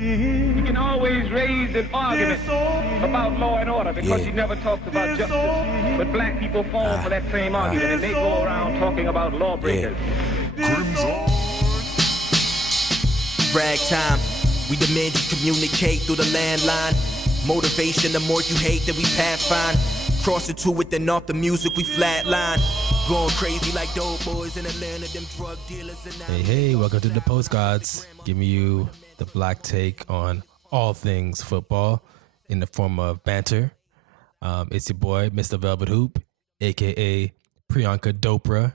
He can always raise an argument about law and order because he never talks about justice. But black people fall for that same argument and they go around talking about lawbreakers. Ragtime, we demand you communicate through the landline. Motivation, the more you hate, then we pathfind. Cross it to it, then off the music, we flatline. Going crazy like dope boys in Atlanta, them drug dealers. Hey, welcome to the Postcards, giving you the black take on all things football in the form of banter. It's your boy, Mr. Velvet Hoop, a.k.a. Priyanka Dopra,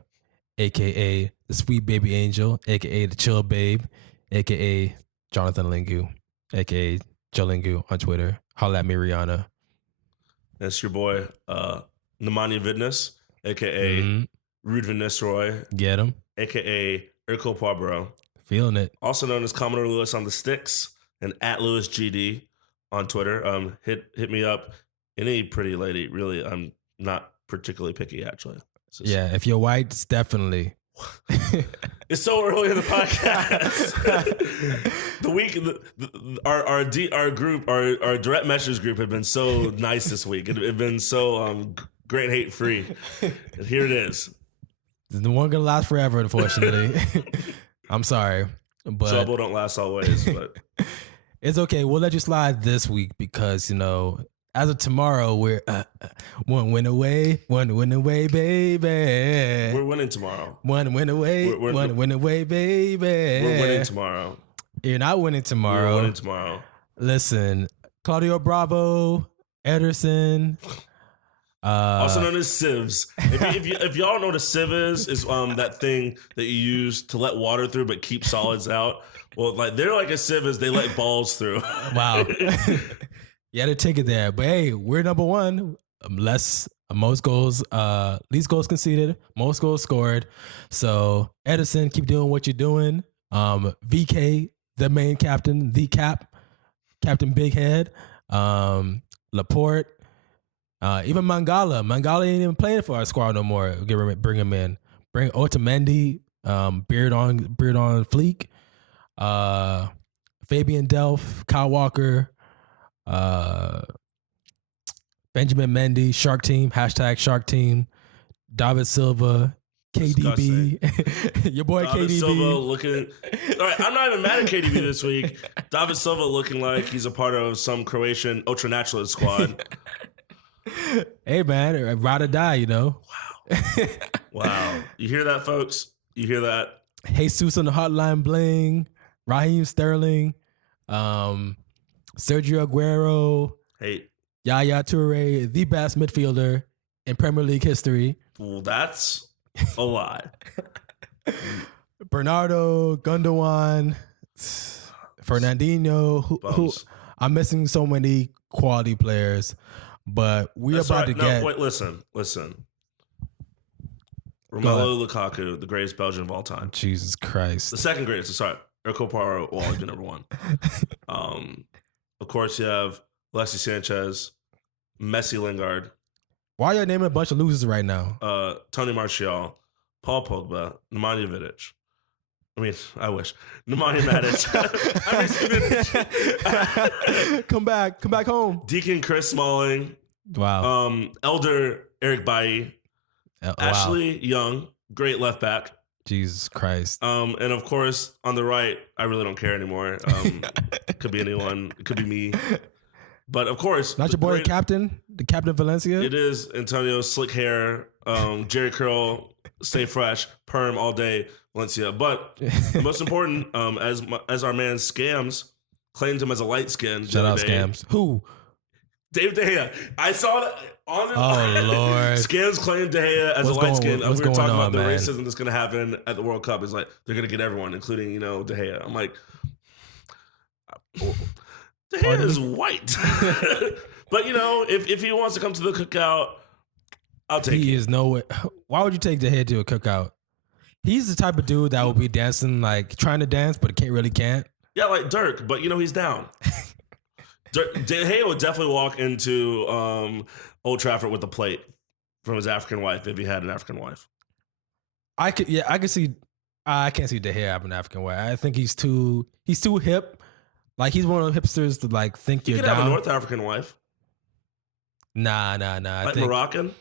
a.k.a. the Sweet Baby Angel, a.k.a. the Chill Babe, a.k.a. Jonathan Lingu, a.k.a. Joe Lingu on Twitter. Holla at me, Rihanna. That's your boy, Nemanja Vidnas, a.k.a. Ruud van Nistelrooy. Get him. A.k.a. Urkel Poirot. Feeling it. Also known as Commodore Lewis on the sticks and at LewisGD on Twitter. Hit me up. Any pretty lady, really. I'm not particularly picky, actually. Yeah, if you're white, it's definitely. It's so early in the podcast. Our group, our direct message group had been so nice this week. It had been so great and hate free. And here it is. The one gonna last forever, unfortunately. I'm sorry, but trouble don't last always. But it's okay. We'll let you slide this week because as of tomorrow, we're one win away, baby. We're winning tomorrow. One win away, one win away, baby. We're winning tomorrow. You're not winning tomorrow. We're winning tomorrow. Listen, Claudio Bravo, Ederson. Also known as sieves. If y'all know what a sieve is that thing that you use to let water through but keep solids out. Well, like they're like a sieve as they let balls through. Wow. You had to take it there. But hey, we're number one. Most goals, least goals conceded, most goals scored. So Ederson, keep doing what you're doing. VK, the main captain, Captain Big Head. Laporte. Even Mangala. Mangala ain't even playing for our squad no more. Bring him in. Bring Otamendi, beard on fleek. Fabian Delph, Kyle Walker, Benjamin Mendy, Shark Team, #Shark Team, David Silva, KDB, your boy David KDB. Silva looking. All right, I'm not even mad at KDB this week. David Silva looking like he's a part of some Croatian ultranaturalist squad. Hey man, ride or die, Wow. You hear that, folks? You hear that? Jesus on the hotline bling, Raheem Sterling, Sergio Aguero, Yaya Toure, the best midfielder in Premier League history. Well, that's a lot. Bernardo, Gundogan, Fernandinho, who I'm missing so many quality players. But we're about to get. Wait, listen. Romelu Lukaku, the greatest Belgian of all time. Jesus Christ. The second greatest. Sorry, Urkel Poirot will always be number one. Of course, you have Alexis Sanchez, Messi Lingard. Why are you naming a bunch of losers right now? Tony Martial, Paul Pogba, Nemanja Vidic. I mean, I wish. Nemanja Matic. Come back home. Deacon Chris Smalling. Wow. Elder Eric Bailly. Ashley Young, great left back. Jesus Christ. And of course, on the right, I really don't care anymore. It could be anyone. It could be me. But of course. Not your boy, the captain of Valencia? It is Antonio, slick hair, Jerry Curl, stay fresh, perm all day. Valencia. But the most important, as our man Scams claimed him as a light skin. Shout out Scams. Who? David De Gea. I saw that on the Lord. Scams claimed De Gea as a light skin. We were talking about the man? racism that's going to happen at the World Cup. It's like they're going to get everyone, including De Gea. I'm like, De Gea is white. But if he wants to come to the cookout, I'll take it. He is nowhere. Why would you take De Gea to a cookout? He's the type of dude that will be dancing, like trying to dance, but can't. Yeah, like Dirk, but he's down. De Gea would definitely walk into Old Trafford with a plate from his African wife if he had an African wife. I could see. I can't see De Gea having an African wife. I think he's too hip Like he's one of those hipsters to like think You you're could down. have a North African wife. Nah. Like Moroccan?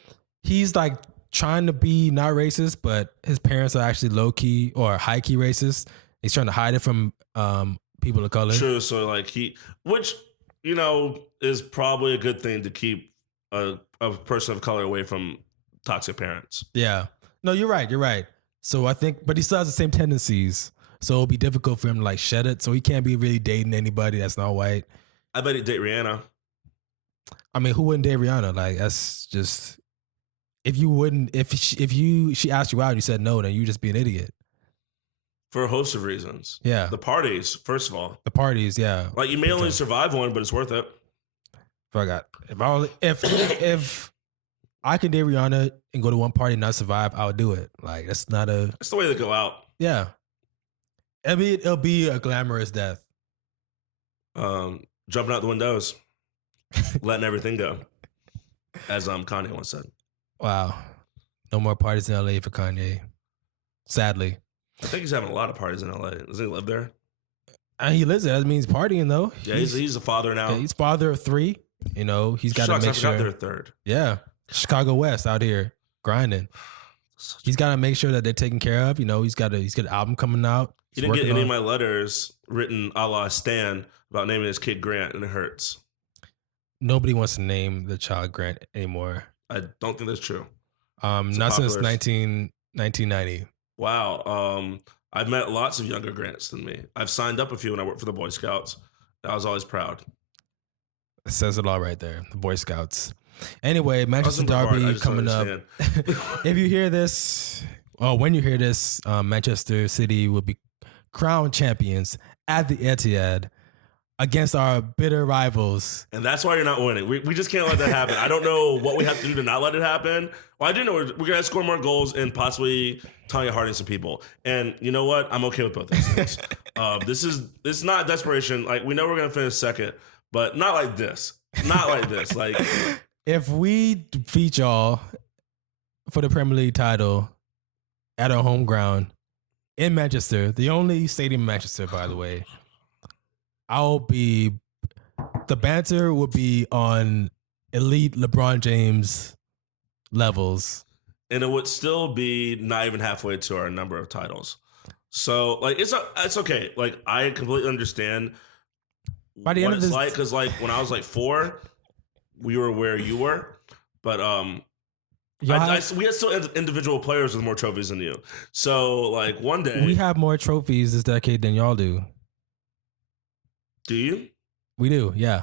He's like trying to be not racist, but his parents are actually low key or high key racist. He's trying to hide it from people of color. True. So like which, you know, is probably a good thing to keep a person of color away from toxic parents. Yeah. No, you're right. So I think, but he still has the same tendencies. So it'll be difficult for him to like shed it. So he can't be really dating anybody that's not white. I bet he'd date Rihanna. I mean, who wouldn't date Rihanna? Like that's just if she asked you out and you said no, then you just be an idiot. For a host of reasons. Yeah. The parties, first of all. The parties, yeah. Like you may only survive one, but it's worth it. If I could date Rihanna and go to one party and not survive, I would do it. Like that's the way they go out. Yeah. I mean, it'll be a glamorous death. Jumping out the windows, letting everything go, as Kanye once said. Wow, no more parties in LA for Kanye. Sadly, I think he's having a lot of parties in LA. Does he live there? He lives there. That means partying though. Yeah, he's a father now. Yeah, he's father of 3. You know, he's got to make sure. They're third. Yeah, Chicago West out here grinding. He's got to make sure that they're taken care of. You know, he's got an album coming out. He didn't get any of my letters written a la Stan about naming his kid Grant, and it hurts. Nobody wants to name the child Grant anymore. I don't think that's true. Not since 1990. Wow. I've met lots of younger Grants than me. I've signed up a few when I worked for the Boy Scouts. I was always proud. It says it all right there. The Boy Scouts. Anyway, Manchester Derby coming up. If you hear this, when you hear this, Manchester City will be crowned champions at the Etihad against our bitter rivals. And that's why you're not winning. We just can't let that happen. I don't know what we have to do to not let it happen. Well, I do know we're going to score more goals and possibly Tanya Harding some people. And you know what? I'm okay with both these things. This is not desperation. Like, we know we're going to finish second, but not like this. Not like this. Like, if we defeat y'all for the Premier League title at our home ground in Manchester, the only stadium in Manchester, by the way, the banter would be on elite LeBron James levels. And it would still be not even halfway to our number of titles. So, like, it's okay. Like, I completely understand by the what end of it's this, like. Because, like, when I was, like, 4, we were where you were. But we had still individual players with more trophies than you. So, like, one day... We have more trophies this decade than y'all do. Do you? We do, yeah.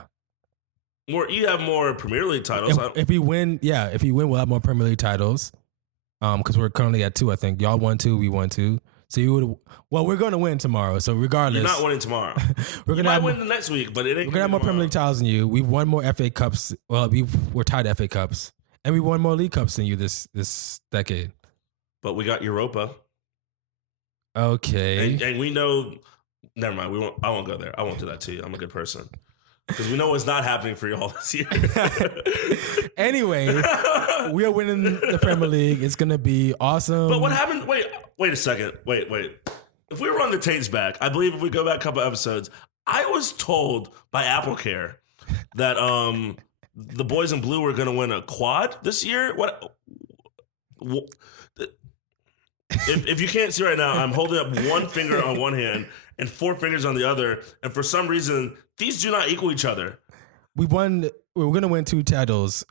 You have more Premier League titles. If we win, we'll have more Premier League titles. Because we're currently at 2, I think. Y'all won 2, we won 2. So we're going to win tomorrow. So regardless, you're not winning tomorrow. You might win the next week, but it ain't. We're gonna have more Premier League titles than you. We've won more FA Cups. Well, we're tied FA Cups, and we won more League Cups than you this decade. But we got Europa. Okay, and we know. Never mind. I won't go there. I won't do that to you. I'm a good person. Because we know what's not happening for y'all this year. Anyway, we are winning the Premier League. It's going to be awesome. But what happened? Wait a second. Wait. If we run the tapes back, I believe if we go back a couple episodes, I was told by AppleCare that the boys in blue were going to win a quad this year. What? If you can't see right now, I'm holding up one finger on one hand and 4 fingers on the other. And for some reason, these do not equal each other. We're going to win 2 titles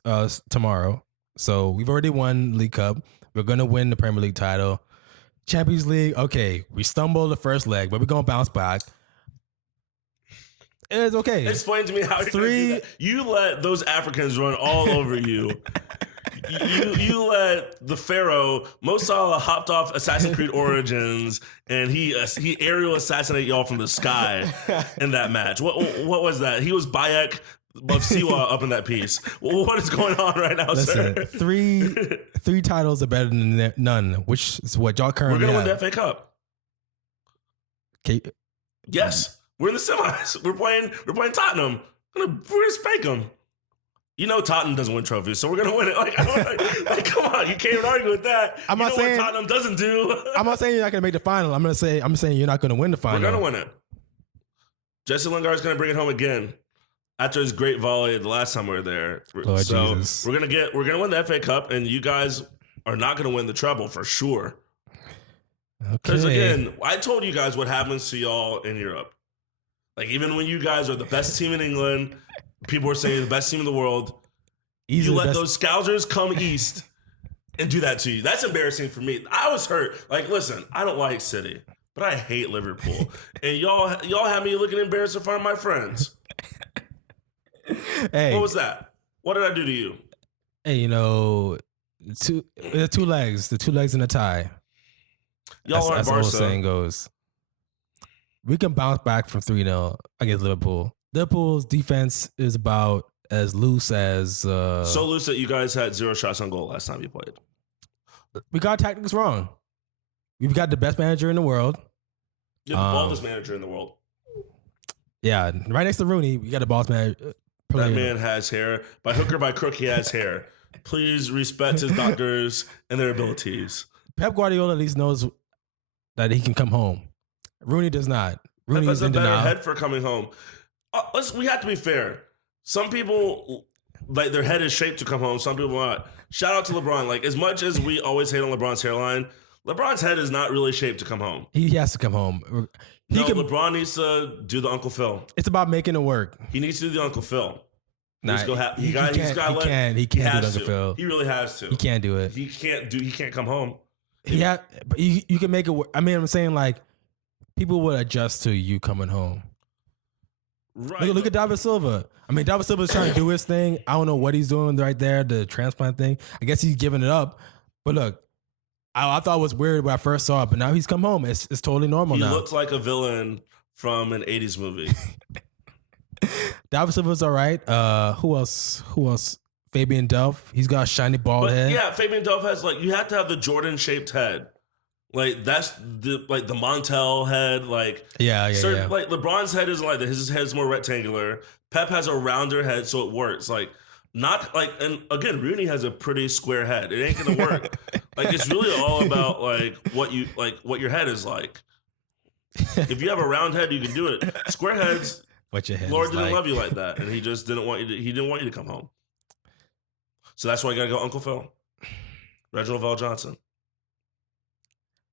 tomorrow. So we've already won League Cup. We're going to win the Premier League title. Champions League, okay, we stumbled the first leg, but we're going to bounce back. It's okay. Explain to me how you're going to do that. You let those Africans run all over you. You let the Pharaoh, Mo Salah hopped off Assassin's Creed Origins, and he aerial assassinated y'all from the sky in that match. What was that? He was Bayek of Siwa up in that piece. What is going on right now, sir? 3 titles are better than none, which is what y'all currently have. We're going to win the FA Cup. Okay. Yes. We're in the semis. We're playing Tottenham. We're gonna spank them. You know Tottenham doesn't win trophies, so we're gonna win it. Like come on, you can't even argue with that. I'm not saying what Tottenham doesn't do. I'm not saying you're not gonna make the final. I'm saying you're not gonna win the final. We're gonna win it. Jesse Lingard's going to bring it home again after his great volley the last time we were there. Lord so Jesus. we're gonna win the FA Cup, and you guys are not going to win the treble for sure. Because again, I told you guys what happens to y'all in Europe. Like, even when you guys are the best team in England, people are saying the best team in the world. You let those Scousers come east and do that to you. That's embarrassing for me. I was hurt. Like, listen, I don't like City, but I hate Liverpool. And y'all have me looking embarrassed in front of my friends. Hey, what was that? What did I do to you? Hey, the two legs in a tie. Y'all are That's Barca. the whole saying goes. We can bounce back from 3-0 against Liverpool. Liverpool's defense is about as loose as... so loose that you guys had 0 shots on goal last time you played. We got tactics wrong. We've got the best manager in the world. You're the baldest manager in the world. Yeah, right next to Rooney, we got the baldest manager. That man has hair. By hook or by crook, he has hair. Please respect his doctors and their abilities. Pep Guardiola at least knows that he can come home. Rooney does not. Rooney has is a better denial. head for coming home. We have to be fair. Some people, like, their head is shaped to come home. Some people not. Shout out to LeBron. Like, as much as we always hate on LeBron's hairline, LeBron's head is not really shaped to come home. He has to come home. LeBron needs to do the Uncle Phil. It's about making it work. He needs to do the Uncle Phil. He can't do the Uncle Phil. He really has to. He can't do it. He can't come home. But you can make it work. I mean, I'm saying, like, people would adjust to you coming home. Right. Look at David Silva. I mean, David Silva's trying to do his thing. I don't know what he's doing right there, the transplant thing. I guess he's giving it up. But look, I thought it was weird when I first saw it, but now he's come home. It's totally normal now. He looks like a villain from an 80s movie. David Silva's all right. Who else? Fabian Delph. He's got a shiny bald head. Yeah, Fabian Delph has, like, you have to have the Jordan-shaped head. Like, that's the Montel head. Like, yeah. Like, LeBron's head isn't like that. His head's more rectangular. Pep has a rounder head, so it works. Like, not like, and again, Rooney has a pretty square head. It ain't gonna work. Like, it's really all about what your head is like. If you have a round head, you can do it. Square heads. What your head? Lord didn't love you like that, and he just didn't want you. He didn't want you to come home. So that's why you gotta go Uncle Phil, Reginald Val Johnson.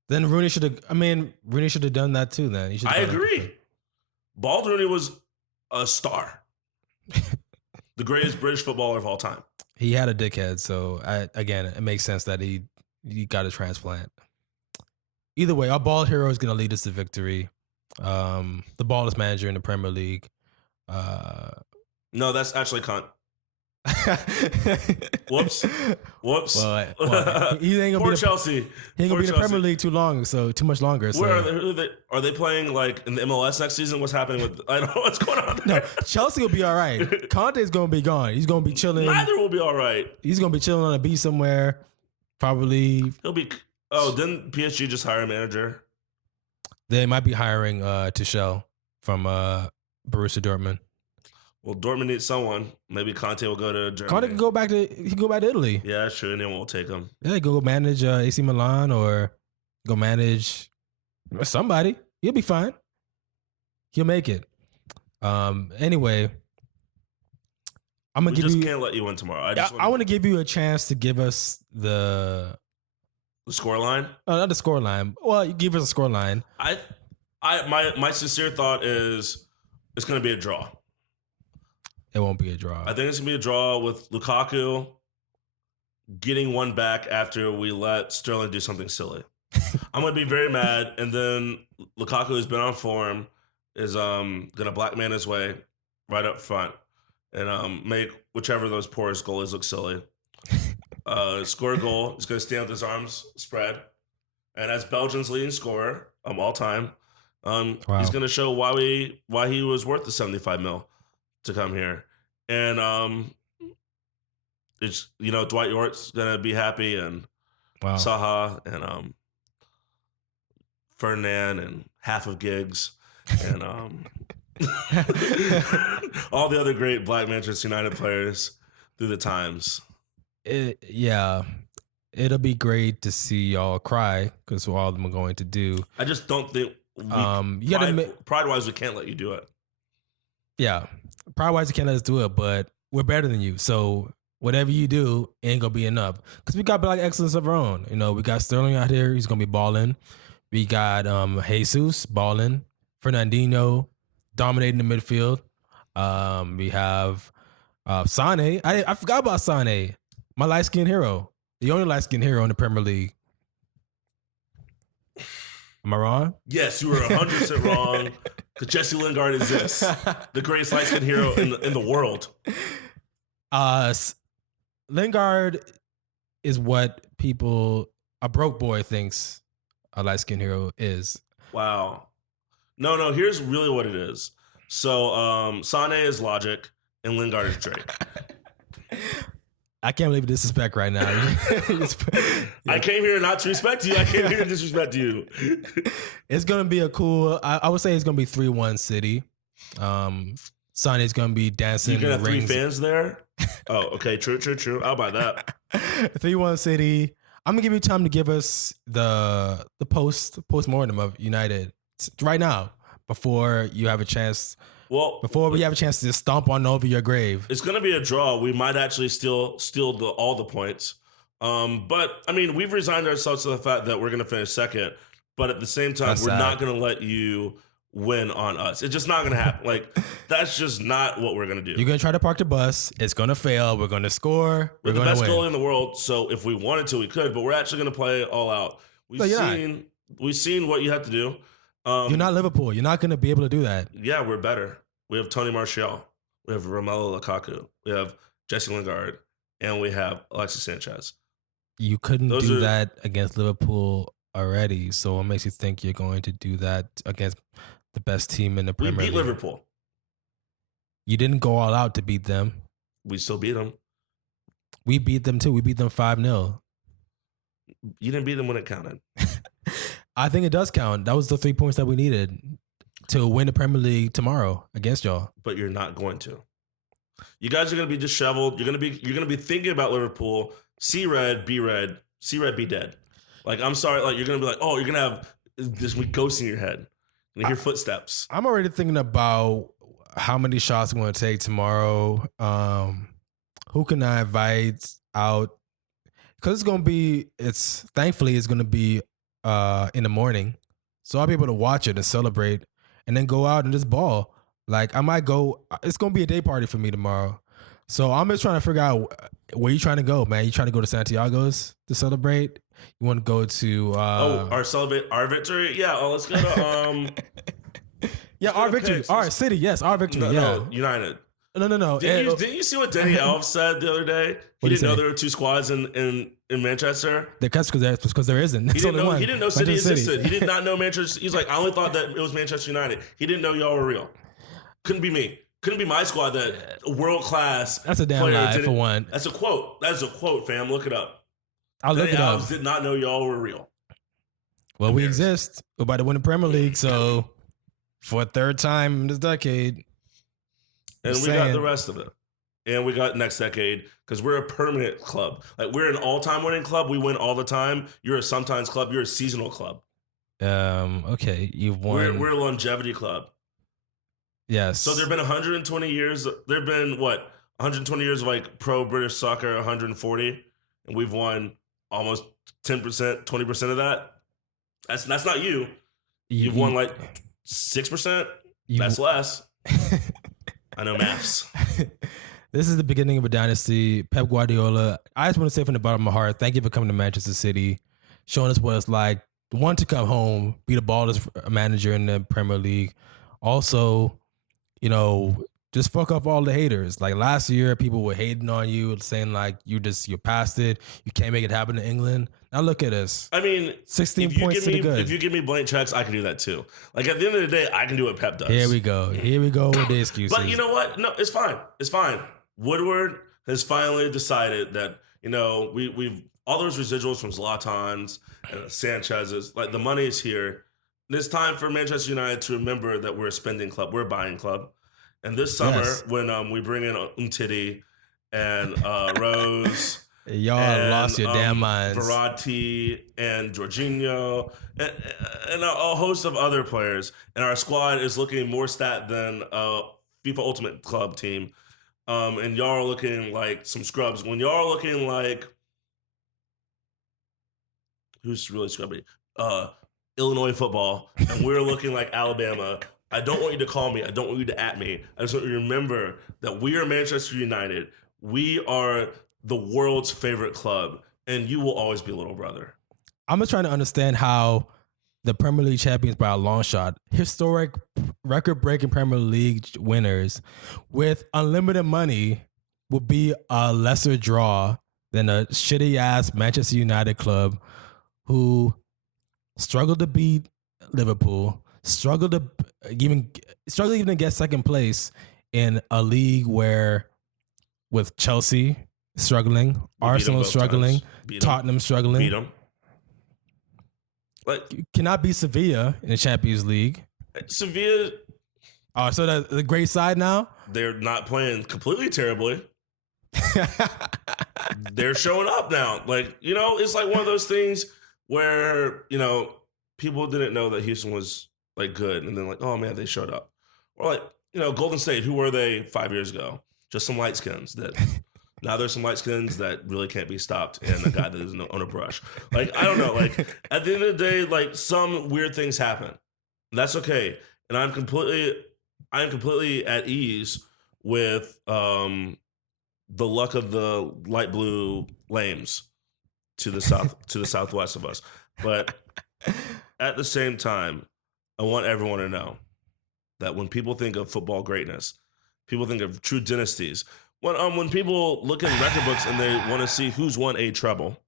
Then Rooney should have done that too. Then I agree. Bald Rooney was a star, the greatest British footballer of all time. He had a dickhead, so again, it makes sense that he got a transplant. Either way, our bald hero is going to lead us to victory. The baldest manager in the Premier League. No, that's actually Cunt. Whoops. Well, he ain't gonna Poor be Chelsea. He ain't gonna be in the Premier League too much longer. So. Where are they playing, like, in the MLS next season? What's happening with? I don't know what's going on there. No, Chelsea will be all right. Conte's gonna be gone. He's gonna be chilling. Neither will be all right. He's gonna be chilling on a beach somewhere. Probably. He'll be. Oh, didn't PSG just hire a manager? They might be hiring Tuchel from Borussia Dortmund. Well, Dortmund needs someone. Maybe Conte will go to Germany. Conte can go back to Italy. Yeah, sure. Anyone will take him. Yeah, go manage AC Milan or go manage somebody. He'll be fine. He'll make it. Anyway, We just can't let you win tomorrow. I want to give you a chance to give us the scoreline. Not the scoreline. Well, you give us a scoreline. My sincere thought is it's going to be a draw. It won't be a draw. I think it's going to be a draw with Lukaku getting one back after we let Sterling do something silly. I'm going to be very mad. And then Lukaku, who's been on form, is going to blackman his way right up front and make whichever of those poorest goalies look silly. Score a goal. He's going to stand with his arms spread. And as Belgium's leading scorer all time, he's going to show why he was worth the $75 million to come here. And it's, Dwight York's gonna be happy, and Saha and Ferdinand and half of Giggs and all the other great Black Manchester United players through the times. It'll be great to see y'all cry, because all of them are going to do. I just don't think pride-wise, we can't let you do it. Yeah, pride-wise, you can't let us do it, but we're better than you. So whatever you do ain't gonna be enough because we got black excellence of our own. You know, we got Sterling out here; he's gonna be balling. We got Jesus balling, Fernandinho dominating the midfield. We have Sane. I forgot about Sane, my light skinned hero, the only light skinned hero in the Premier League. Am I wrong? Yes, you were 100% wrong. Because Jesse Lingard is the greatest light skinned hero in the world. Lingard is what a broke boy thinks a light skinned hero is. Wow. No, here's really what it is. So Sane is Logic and Lingard is Drake. I can't believe disrespect right now. I came here not to respect you. I came here to disrespect you. It's going to be a cool, I would say it's going to be 3-1 City. Sane's going to be dancing. You're going to have 3 fans there? Oh, okay. True. I'll buy that. 3-1 City. I'm going to give you time to give us the post-mortem of United right now before you have a chance. Well, before we have a chance to just stomp on over your grave. It's going to be a draw. We might actually steal all the points. But, I mean, we've resigned ourselves to the fact that we're going to finish second. But at the same time, we're not going to let you win on us. It's just not going to happen. Like, that's just not what we're going to do. You're going to try to park the bus. It's going to fail. We're going to score. We're the best goalie in the world. So if we wanted to, we could. But we're actually going to play all out. We've seen what you have to do. You're not Liverpool. You're not going to be able to do that. Yeah, we're better. We have Tony Martial. We have Romelu Lukaku. We have Jesse Lingard. And we have Alexis Sanchez. You couldn't do that against Liverpool already. So what makes you think you're going to do that against the best team in the Premier League? We beat Liverpool. You didn't go all out to beat them. We still beat them. We beat them too. We beat them 5-0. You didn't beat them when it counted. I think it does count. That was the 3 points that we needed to win the Premier League tomorrow against y'all. But you're not going to. You guys are going to be disheveled. You're going to be thinking about Liverpool. See red, be red. See red, be dead. Like, I'm sorry. Like, you're going to be like, oh, you're going to have this ghost in your head. And hear footsteps. I'm already thinking about how many shots I'm going to take tomorrow. Who can I invite out? Because thankfully it's going to be in the morning. So I'll be able to watch it and celebrate and then go out and just ball. Like, I might go, it's going to be a day party for me tomorrow. So I'm just trying to figure out where you trying to go, man. You trying to go to Santiago's to celebrate? You want to go to our victory? Yeah, let's go to yeah, our victory. Our city, yes, our victory. No, United. No. Didn't you see what Danny Elf said the other day? He didn't know there were 2 squads in Manchester. Because there isn't. He didn't know City existed. He did not know Manchester. He's like, I only thought that it was Manchester United. He didn't know y'all were real. Couldn't be me. Couldn't be my squad that world class. That's a damn lie for one. That's a quote. That's a quote, fam. Look it up. I'll look it up. Did not know y'all were real. Well, we exist. We're about to win the Premier League, so for a third time in this decade. And we got the rest of it. And we got next decade because we're a permanent club. Like, we're an all-time winning club. We win all the time. You're a sometimes club. You're a seasonal club. Okay, you've won. We're a longevity club. Yes. So there have been 120 years. There have been, 120 years of, like, pro British soccer, 140. And we've won almost 10%, 20% of that. That's not you. You've won, like, 6%. That's less. I know maths. This is the beginning of a dynasty. Pep Guardiola, I just want to say from the bottom of my heart, thank you for coming to Manchester City, showing us what it's like. Want to come home, be the ballest manager in the Premier League. Also, just fuck up all the haters. Like, last year, people were hating on you, saying like you're past it. You can't make it happen in England. Now look at us. I mean, 16 points to the good. If you give me blank checks, I can do that too. Like, at the end of the day, I can do what Pep does. Here we go with the excuses. But you know what? No, it's fine. Woodward has finally decided that, we've all those residuals from Zlatan's and Sanchez's, like, the money is here. It's time for Manchester United to remember that we're a spending club. We're a buying club. And this summer, when we bring in Umtiti and Rose... Y'all lost your damn minds. Verratti and Jorginho and a host of other players. And our squad is looking more stat than FIFA Ultimate Club team, and y'all are looking like some scrubs. When y'all are looking like who's really scrubby? Illinois football, and we're looking like Alabama. I don't want you to call me. I don't want you to at me. I just want you to remember that we are Manchester United. We are the world's favorite club, and you will always be little brother. I'm just trying to understand how the Premier League champions by a long shot, historic record-breaking Premier League winners with unlimited money will be a lesser draw than a shitty-ass Manchester United club who struggled to beat Liverpool, struggled even to get second place in a league where with Chelsea struggling, Arsenal struggling, Tottenham struggling. Beat them. You cannot beat Sevilla in the Champions League. Sevilla. Oh, so that's the great side now? They're not playing completely terribly. They're showing up now. Like, it's like one of those things where, people didn't know that Houston was like good. And then like, oh man, they showed up. Or like, Golden State, who were they 5 years ago? Just some light skins that now there's some light skins that really can't be stopped, and a guy that doesn't own a brush. Like, I don't know. Like, at the end of the day, like, some weird things happen. That's okay. And I'm completely at ease with the luck of the light blue lames to the southwest of us. But at the same time, I want everyone to know that when people think of football greatness, people think of true dynasties. When people look in record books and they want to see who's won a treble,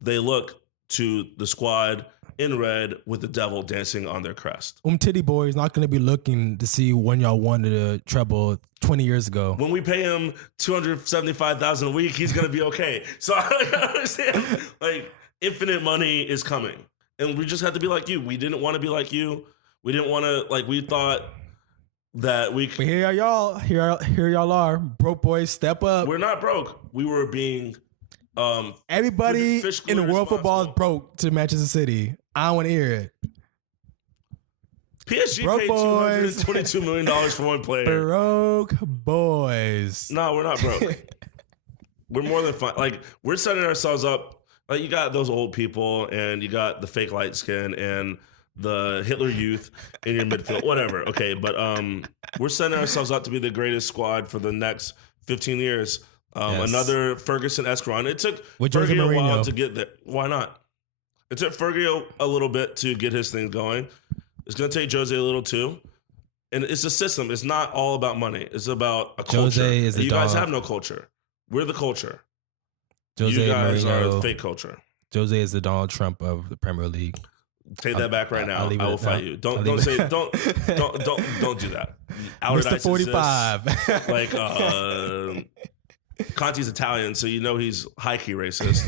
they look to the squad in red with the devil dancing on their crest. Titty Boy is not going to be looking to see when y'all won the treble 20 years ago. When we pay him $275,000 a week, he's going to be okay. So I understand, like, infinite money is coming. And we just have to be like you. We didn't want to be like you. We didn't want to, like, we thought that we could. But here y'all are. Broke boys, step up. We're not broke. We were being everybody in the world football is broke to Manchester City. I don't want to hear it. PSG broke paid $222 million for one player. Broke boys. No, we're not broke. We're more than fine. Like, we're setting ourselves up. Like, you got those old people, and you got the fake light skin, and the Hitler Youth in your midfield, whatever. Okay, but we're setting ourselves up to be the greatest squad for the next 15 years. Yes. Another Ferguson-esque run. It took Fergie a while to get there. Why not? It took Fergie a little bit to get his thing going. It's going to take Jose a little too. And it's a system. It's not all about money. It's about a culture. You guys have no culture. We're the culture. You guys are the fake culture. Jose is the Donald Trump of the Premier League. Take that back right now. I will fight you. Don't do that. Mr. 45. Like Conte's Italian, so you know he's high key racist.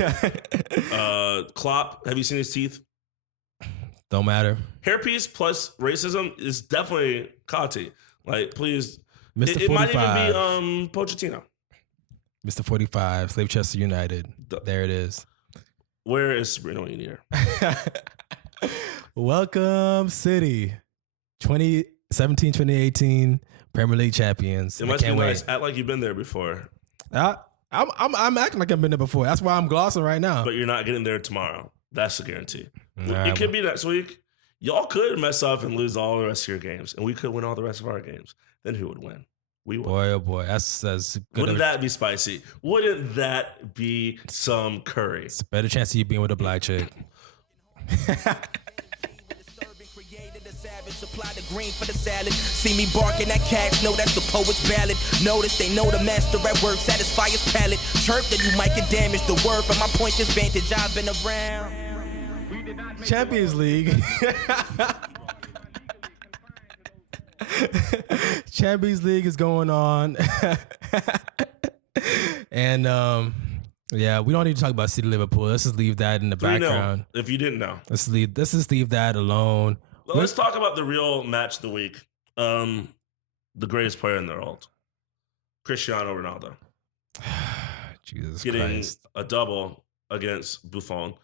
Klopp, have you seen his teeth? Don't matter. Hairpiece plus racism is definitely Conte. Like, please, Mr. It might even be Pochettino. Mr. 45, Slave Chester United. There it is. Where is Sabrina when you need her? Welcome, City. 2017, 2018 Premier League champions. It must be nice. Act like you've been there before. I'm acting like I've been there before. That's why I'm glossing right now. But you're not getting there tomorrow. That's a guarantee. It could be next week. Y'all could mess up and lose all the rest of your games, and we could win all the rest of our games. Then who would win? We would. Boy, oh boy, that's good. Wouldn't that be spicy? Wouldn't that be some curry? It's a better chance of you being with a black chick. Supply the green for the salad. See me barking at cats, know that's the poet's ballad. Notice they know the master at work, satisfy his palate. Chirp that you might get damaged. The word from my point is vantage. I've been around. Champions League. Champions League is going on. And yeah, we don't need to talk about City Liverpool. Let's just leave that in the background. If you didn't know. Let's just leave that alone. Well, let's talk about the real match of the week. The greatest player in the world, Cristiano Ronaldo. Jesus getting Christ. A double against Buffon.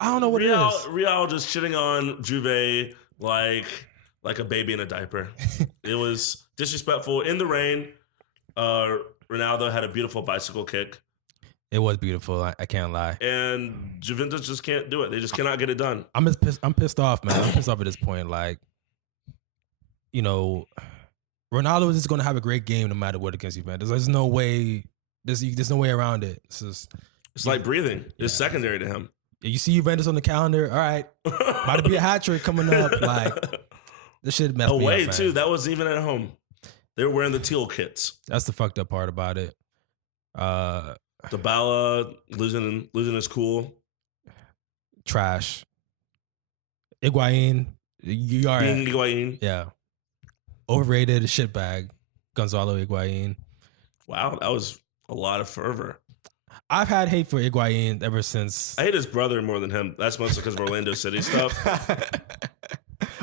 I don't know what it is. Real just shitting on Juve like like a baby in a diaper. It was disrespectful in the rain. Ronaldo had a beautiful bicycle kick. It was beautiful. I can't lie. And Juventus just can't do it. They just cannot get it done. I'm pissed off, man. I'm pissed off at this point. Like, you know, Ronaldo is just going to have a great game no matter what against Juventus. There's no way. There's no way around it. It's like breathing. It's secondary to him. You see Juventus on the calendar. All right, about to be a hat trick coming up. Like, this shit messed me up. Away Man. too. That was even at home. They were wearing the teal kits. That's the fucked up part about it. Dybala losing his cool. Trash. Higuain. You are being Higuain. Yeah. Overrated shitbag. Gonzalo Higuain. Wow, that was a lot of fervor. I've had hate for Higuain ever since. I hate his brother more than him. That's mostly because of Orlando City stuff.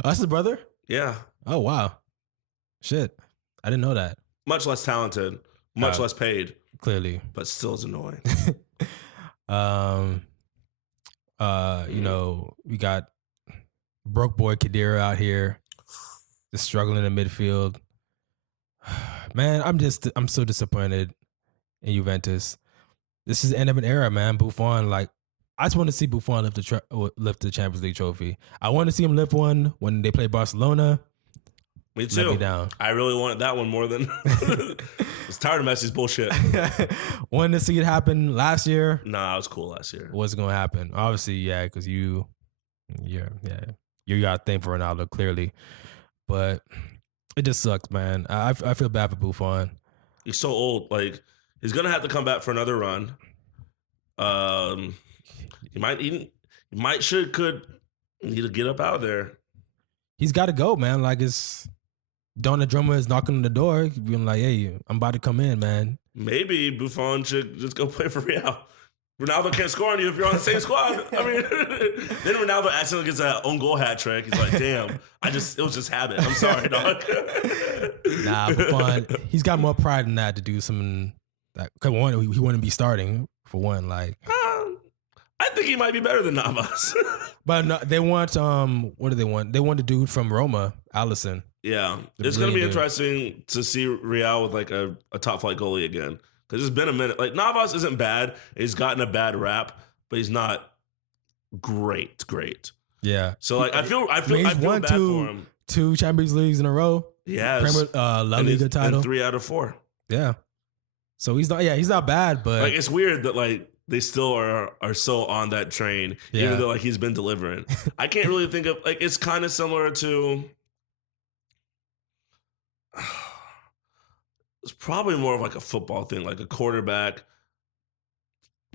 That's his brother? Yeah. Oh, wow. Shit. I didn't know that. Much less talented, much less paid. Clearly. But still is annoying. You know, we got broke boy Khedira out here just struggling in midfield. Man, I'm so disappointed in Juventus. This is the end of an era, man. Buffon, like, I just want to see Buffon lift the Champions League trophy. I want to see him lift one when they play Barcelona. Me too. Let me down. I really wanted that one more than I was tired of Messi's bullshit. Wanted to see it happen last year. Nah, it was cool last year. What's going to happen? Obviously, yeah, because you got a thing for Ronaldo, clearly. But it just sucks, man. I feel bad for Buffon. He's so old. Like, he's going to have to come back for another run. Could need to get up out of there. He's got to go, man. Like, it's Donnarumma is knocking on the door, being like, "Hey, I'm about to come in, man." Maybe Buffon should just go play for Real. Ronaldo can't score on you if you're on the same squad. I mean, then Ronaldo accidentally gets that own goal hat trick. He's like, "Damn, it was just habit. I'm sorry, dog." Nah, Buffon, he's got more pride than that to do something. Come on, he wouldn't be starting for one. Like, I think he might be better than Navas. But no, they want what do they want? They want the dude from Roma, Alisson. Yeah, it's going to be interesting to see Real with like a top flight goalie again, because it's been a minute. Like, Navas isn't bad; he's gotten a bad rap, but he's not great. Yeah. So like, I feel bad for him. 2 Champions Leagues in a row. Yeah, La Liga title, and 3 out of 4. Yeah. So he's not bad, but like, it's weird that like they still are so on that train, even though like he's been delivering. I can't really think of, like, it's kind of similar to. It's probably more of like a football thing, like a quarterback.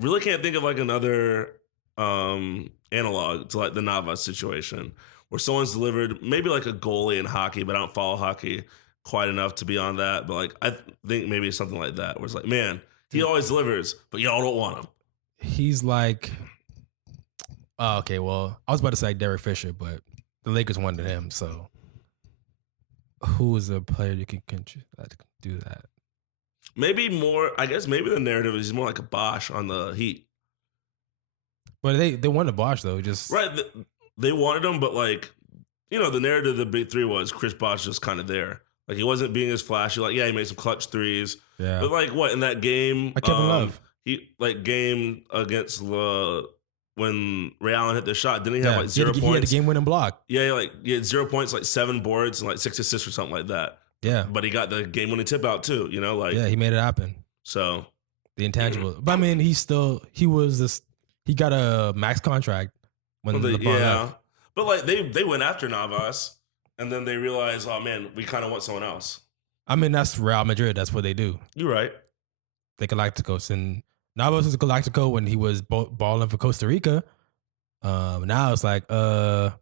Really can't think of like another analog to like the Navas situation, where someone's delivered, maybe like a goalie in hockey, but I don't follow hockey quite enough to be on that. But like, I think maybe it's something like that, where it's like, man, he always delivers, but y'all don't want him. He's like, okay, well, I was about to say Derek Fisher, but the Lakers wanted him, so who is a player you can do that? Maybe more, I guess maybe the narrative is he's more like a Bosch on the Heat. But they wanted Bosch, though. Just right, they wanted him, but like, you know, the narrative of the big three was Chris Bosch just kind of there. Like, he wasn't being as flashy. Like, yeah, he made some clutch threes. Yeah. But like, what, in that game? Kevin Love. He, like, game against when Ray Allen hit the shot, didn't he have like 0 points? He had a game-winning block. Yeah, he had 0 points, like 7 boards, and like 6 assists or something like that. Yeah. But he got the game-winning tip out too, you know? Like, yeah, he made it happen. So. The intangible. But I mean, he got a max contract when LeBron left. But like, they went after Navas, and then they realized, oh man, we kind of want someone else. I mean, that's Real Madrid. That's what they do. You're right. They Galacticos. And Navas was a Galactico when he was balling for Costa Rica. Now it's like, But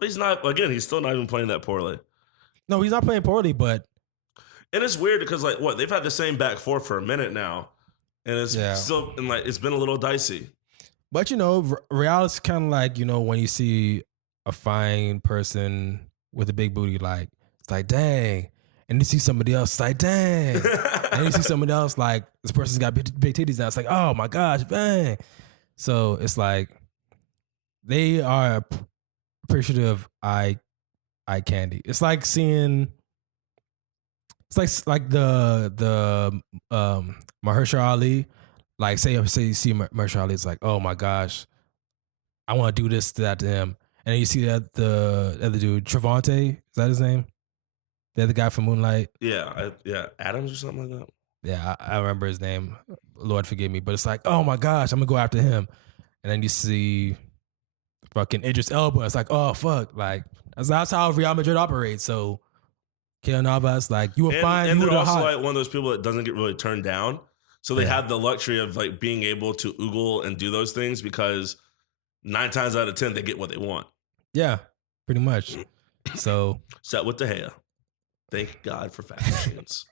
he's not, again, he's still not even playing that poorly. No, he's not playing poorly, but. And it's weird because, like, they've had the same back four for a minute now. And it's still, and like, it's been a little dicey. But, you know, Real is kind of like, you know, when you see a fine person with a big booty, like, it's like, dang. And you see somebody else, it's like, dang. And you see somebody else, like, this person's got big titties now. It's like, oh my gosh, bang. So it's like, they are appreciative I eye candy. It's like seeing. It's like the Mahershala Ali. Like say you see Mahershala Ali, it's like, oh my gosh, I want to do this to that to him. And then you see that the other dude, Trevante, is that his name? The other guy from Moonlight. Yeah, Adams or something like that. Yeah, I remember his name. Lord forgive me, but it's like, oh my gosh, I'm gonna go after him. And then you see fucking Idris Elba. It's like, oh fuck, like that's how Real Madrid operates. So Keylor Navas, like you will find, and you they're were also hot. like one of those people that doesn't get really turned down. So they have the luxury of like being able to oogle and do those things because 9 times out of 10 they get what they want. Yeah, pretty much. So Set with De Gea. Thank God for fax machines.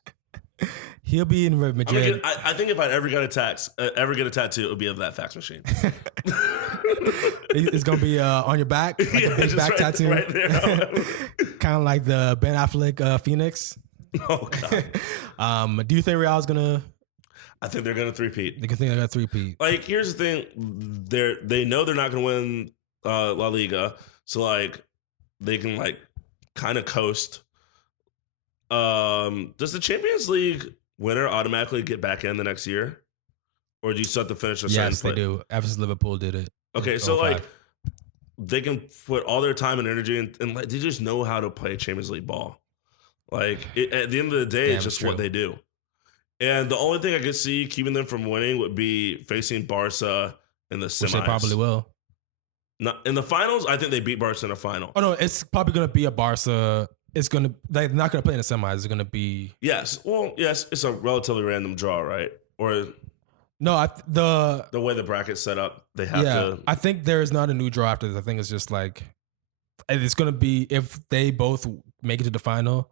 He'll be in Madrid. I think if I'd ever get a tattoo, it would be of that fax machine. It's gonna be on your back, like a big back tattoo, right there. kind of like the Ben Affleck Phoenix. Oh God. Do you think Real's gonna? I think they're gonna three-peat. You think they're gonna three-peat? Like, here's the thing: they know they're not gonna win La Liga, so like they can like kind of coast. Does the Champions League winner automatically get back in the next year, or do you still have to finish a certain Yes, they do. Ever since Liverpool did it. Okay, so like they can put all their time and energy and like, they just know how to play Champions League ball. Like at the end of the day, it's just what they do. And the only thing I could see keeping them from winning would be facing Barca in the semis. Which they probably will. Not, in the finals, I think they beat Barca in the final. Oh no, it's probably gonna be a Barca. It's gonna, they're not gonna play in the semis. It's gonna be yes. Well, yes, it's a relatively random draw, right? Or no, the way the bracket's set up, they have to. I think there's not a new draw after this. I think it's just like it's gonna be if they both make it to the final.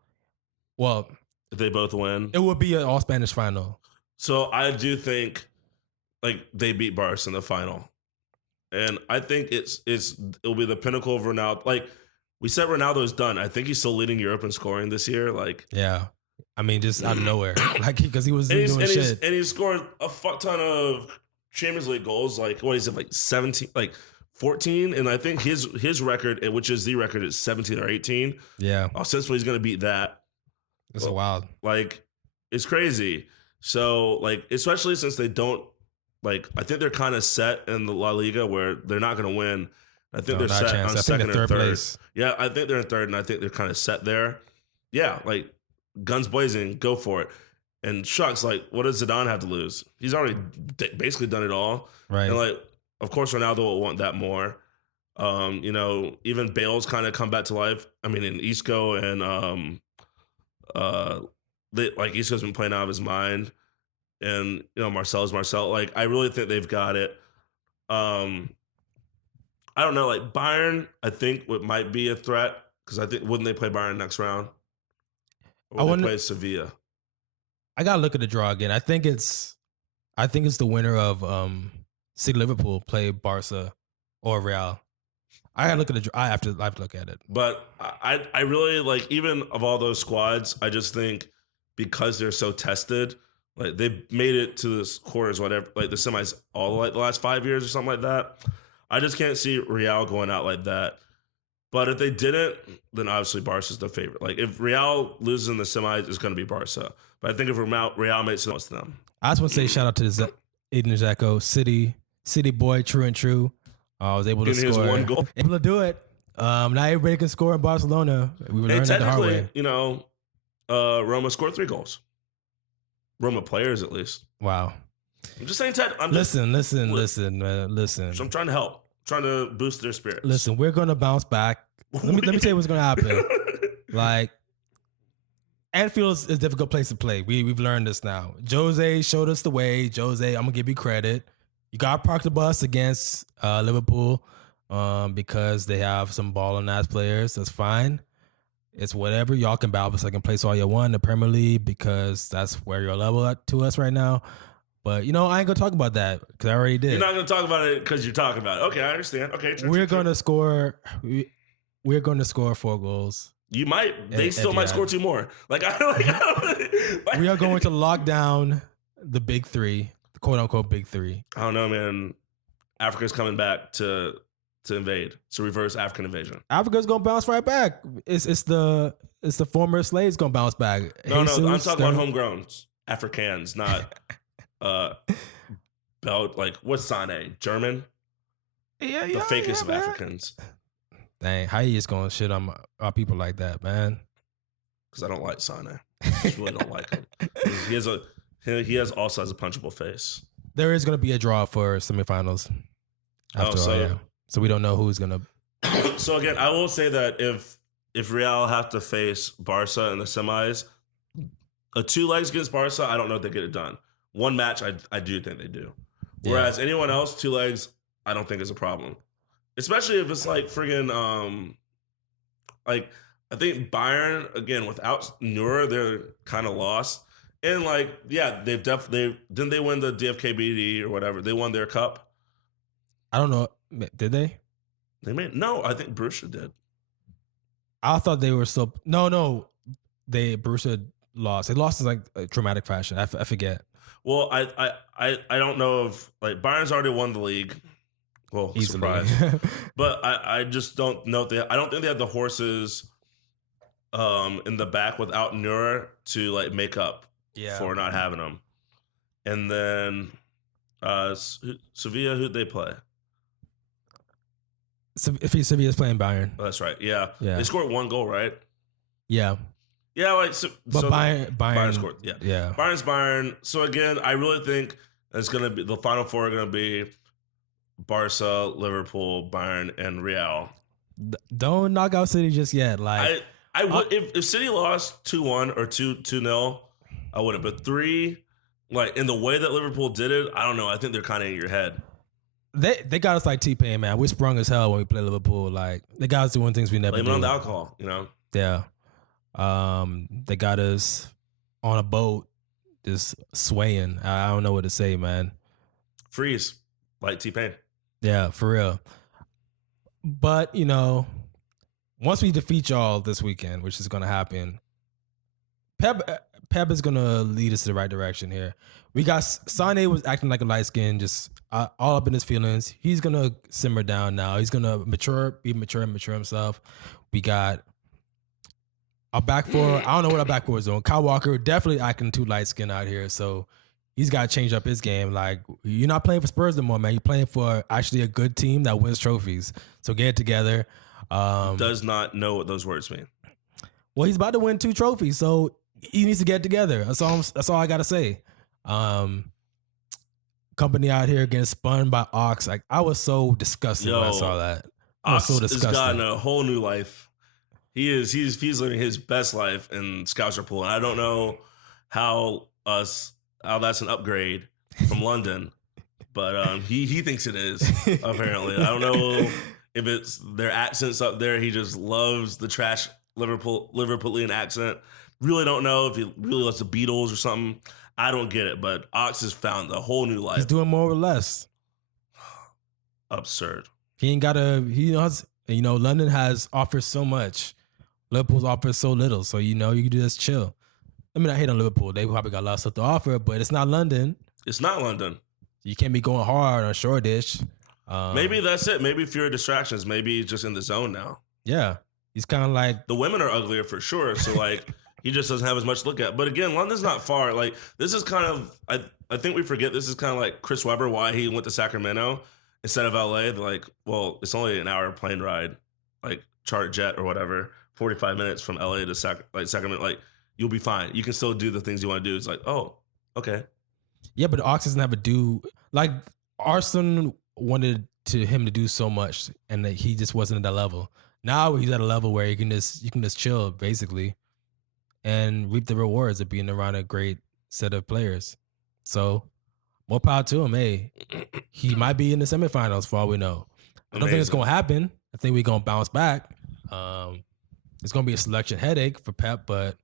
Well, if they both win, it would be an all Spanish final. So I do think like they beat Barca in the final, and I think it'll be the pinnacle of Ronaldo. Like we said, Ronaldo's done. I think he's still leading Europe in scoring this year. Like yeah, I mean just out of nowhere, like because he was doing shit, and he's scored a fuck ton of Champions League goals. Like what is it, like 17, like 14, and I think his record, which is the record, is 17 or 18. Yeah, ostensibly he's gonna beat that. It's wild. Like it's crazy. So like especially since they don't like, I think they're kind of set in the La Liga where they're not going to win. I think they're set on second or third. Place. Yeah, I think they're in third, and I think they're kind of set there. Yeah, like guns blazing, go for it. And shucks, like what does Zidane have to lose? He's already basically done it all. Right. And like, of course, Ronaldo will want that more. You know, even Bale's kind of come back to life. I mean, in Isco and like Isco's been playing out of his mind, and you know Marcel's Marcel. Like I really think they've got it. I don't know, like Bayern, I think what might be a threat because I think wouldn't they play Bayern next round? Or would they play Sevilla? I gotta look at the draw again. I think it's the winner of City Liverpool play Barca or Real. I gotta look at the draw. I have to look at it. But I really like, even of all those squads, I just think because they're so tested, like they made it to the quarters, whatever, like the semis all like the last 5 years or something like that. I just can't see Real going out like that. But if they didn't, then obviously Barca's the favorite. Like if Real loses in the semis, it's going to be Barca. But I think if Real makes it to them. I just want to say shout out to Aiden Dzeko, City boy, true and true. I was able to score. His one goal. Able to do it. Not everybody can score in Barcelona. We were learning that the hard way. You know, Roma scored 3 goals. Roma players, at least. Wow. I'm just saying, Ted. Listen, man. Listen. So I'm trying to help. I'm trying to boost their spirits. Listen, we're gonna bounce back. Let me tell you what's gonna happen. Like, Anfield is a difficult place to play. We've learned this now. Jose showed us the way. Jose, I'm gonna give you credit. You got to park the bus against Liverpool because they have some ball-on-ass players. That's fine. It's whatever. Y'all can battle for second place all you want in the Premier League because that's where you're level at to us right now. But, you know, I ain't going to talk about that because I already did. You're not going to talk about it because you're talking about it. Okay, I understand. Okay, we're going to score 4 goals. You might. They still might score 2 more. Like we are going to lock down the big 3, the quote-unquote big 3. I don't know, man. Africa's coming back to to invade. It's a reverse African invasion. Africa's gonna bounce right back. It's the former slaves gonna bounce back. No, Jesus, I'm talking about homegrowns, Africans, not like what's Sane? German? Yeah, the fakest of Africans. Dang, how you just gonna shit on people like that, man? Because I don't like Sane. I just really don't like him. He also has a punchable face. There is gonna be a draw for semifinals. So we don't know who's gonna. So again, I will say that if Real have to face Barca in the semis, a 2 legs against Barca, I don't know if they get it done. 1 match, I do think they do. Whereas anyone else, 2 legs, I don't think is a problem. Especially if it's like friggin' like I think Bayern, again, without Neuer, they're kind of lost. And like, yeah, they've definitely didn't they win the DFKBD or whatever? They won their cup. I don't know. Did they? No, I think Borussia did. I thought they were still no. Borussia lost. They lost in like a dramatic fashion. I forget. Well, I don't know if like Bayern's already won the league. Well, easily. Surprise. But I just don't know I don't think they have the horses in the back without Neuer to like make up for not having them. And then Sevilla, who'd they play? Sevilla's playing Bayern. Oh, that's right. Yeah. They scored 1 goal, right? Yeah. Yeah, like but Bayern scored. Yeah. Yeah. Bayern's Bayern. So again, I really think it's gonna be the final 4 are gonna be Barca, Liverpool, Bayern, and Real. Don't knock out City just yet. Like I would if City lost 2-1 or 2-0, I wouldn't. But 3, like in the way that Liverpool did it, I don't know. I think they're kind of in your head. They got us like T-Pain, man. We sprung as hell when we play Liverpool. Like they got us doing things we never Blame do. it on the alcohol, you know. Yeah. They got us on a boat, just swaying. I don't know what to say, man. Freeze, like T-Pain. Yeah, for real. But, you know, once we defeat y'all this weekend, which is going to happen, Pep is going to lead us to the right direction here. We got Sane was acting like a light skin, just all up in his feelings. He's going to simmer down now. He's going to be mature himself. We got our back four. I don't know what our back four is doing. Kyle Walker definitely acting too light skin out here. So he's got to change up his game. Like, you're not playing for Spurs no more, man. You're playing for actually a good team that wins trophies. So get it together. Does not know what those words mean. Well, he's about to win 2 trophies, so he needs to get it together. That's all I got to say. Company out here getting spun by Ox. Like, I was so disgusted when I saw that. Ox has gotten a whole new life. He's living his best life in Scouser Pool. And I don't know how that's an upgrade from London, but he thinks it is, apparently. I don't know if it's their accents up there. He just loves the trash Liverpoolian accent. Really don't know if he really loves the Beatles or something. I don't get it, but Ox has found a whole new life. He's doing more or less. Absurd. He ain't got London has offered so much. Liverpool's offered so little. So, you can just chill. I mean, I hate on Liverpool. They probably got a lot of stuff to offer, but it's not London. It's not London. You can't be going hard on Shoreditch. Maybe that's it. Maybe fewer distractions. Maybe he's just in the zone now. Yeah. He's kind of like... The women are uglier for sure. So, like, he just doesn't have as much to look at. But again, London's not far. Like, this is kind of... I think we forget this is kind of like Chris Webber, why he went to Sacramento instead of LA. They're like, well, it's only an hour plane ride, like charter jet or whatever, 45 minutes from LA to Sacramento. Like, you'll be fine. You can still do the things you want to do. It's like, oh, okay. Yeah, but Ox doesn't have like Arsenal wanted him to do so much, and that he just wasn't at that level. Now he's at a level where you can just chill basically, and reap the rewards of being around a great set of players. So more power to him. Hey, he might be in the semifinals for all we know. I don't think it's gonna happen. I think we're gonna bounce back. It's gonna be a selection headache for Pep, but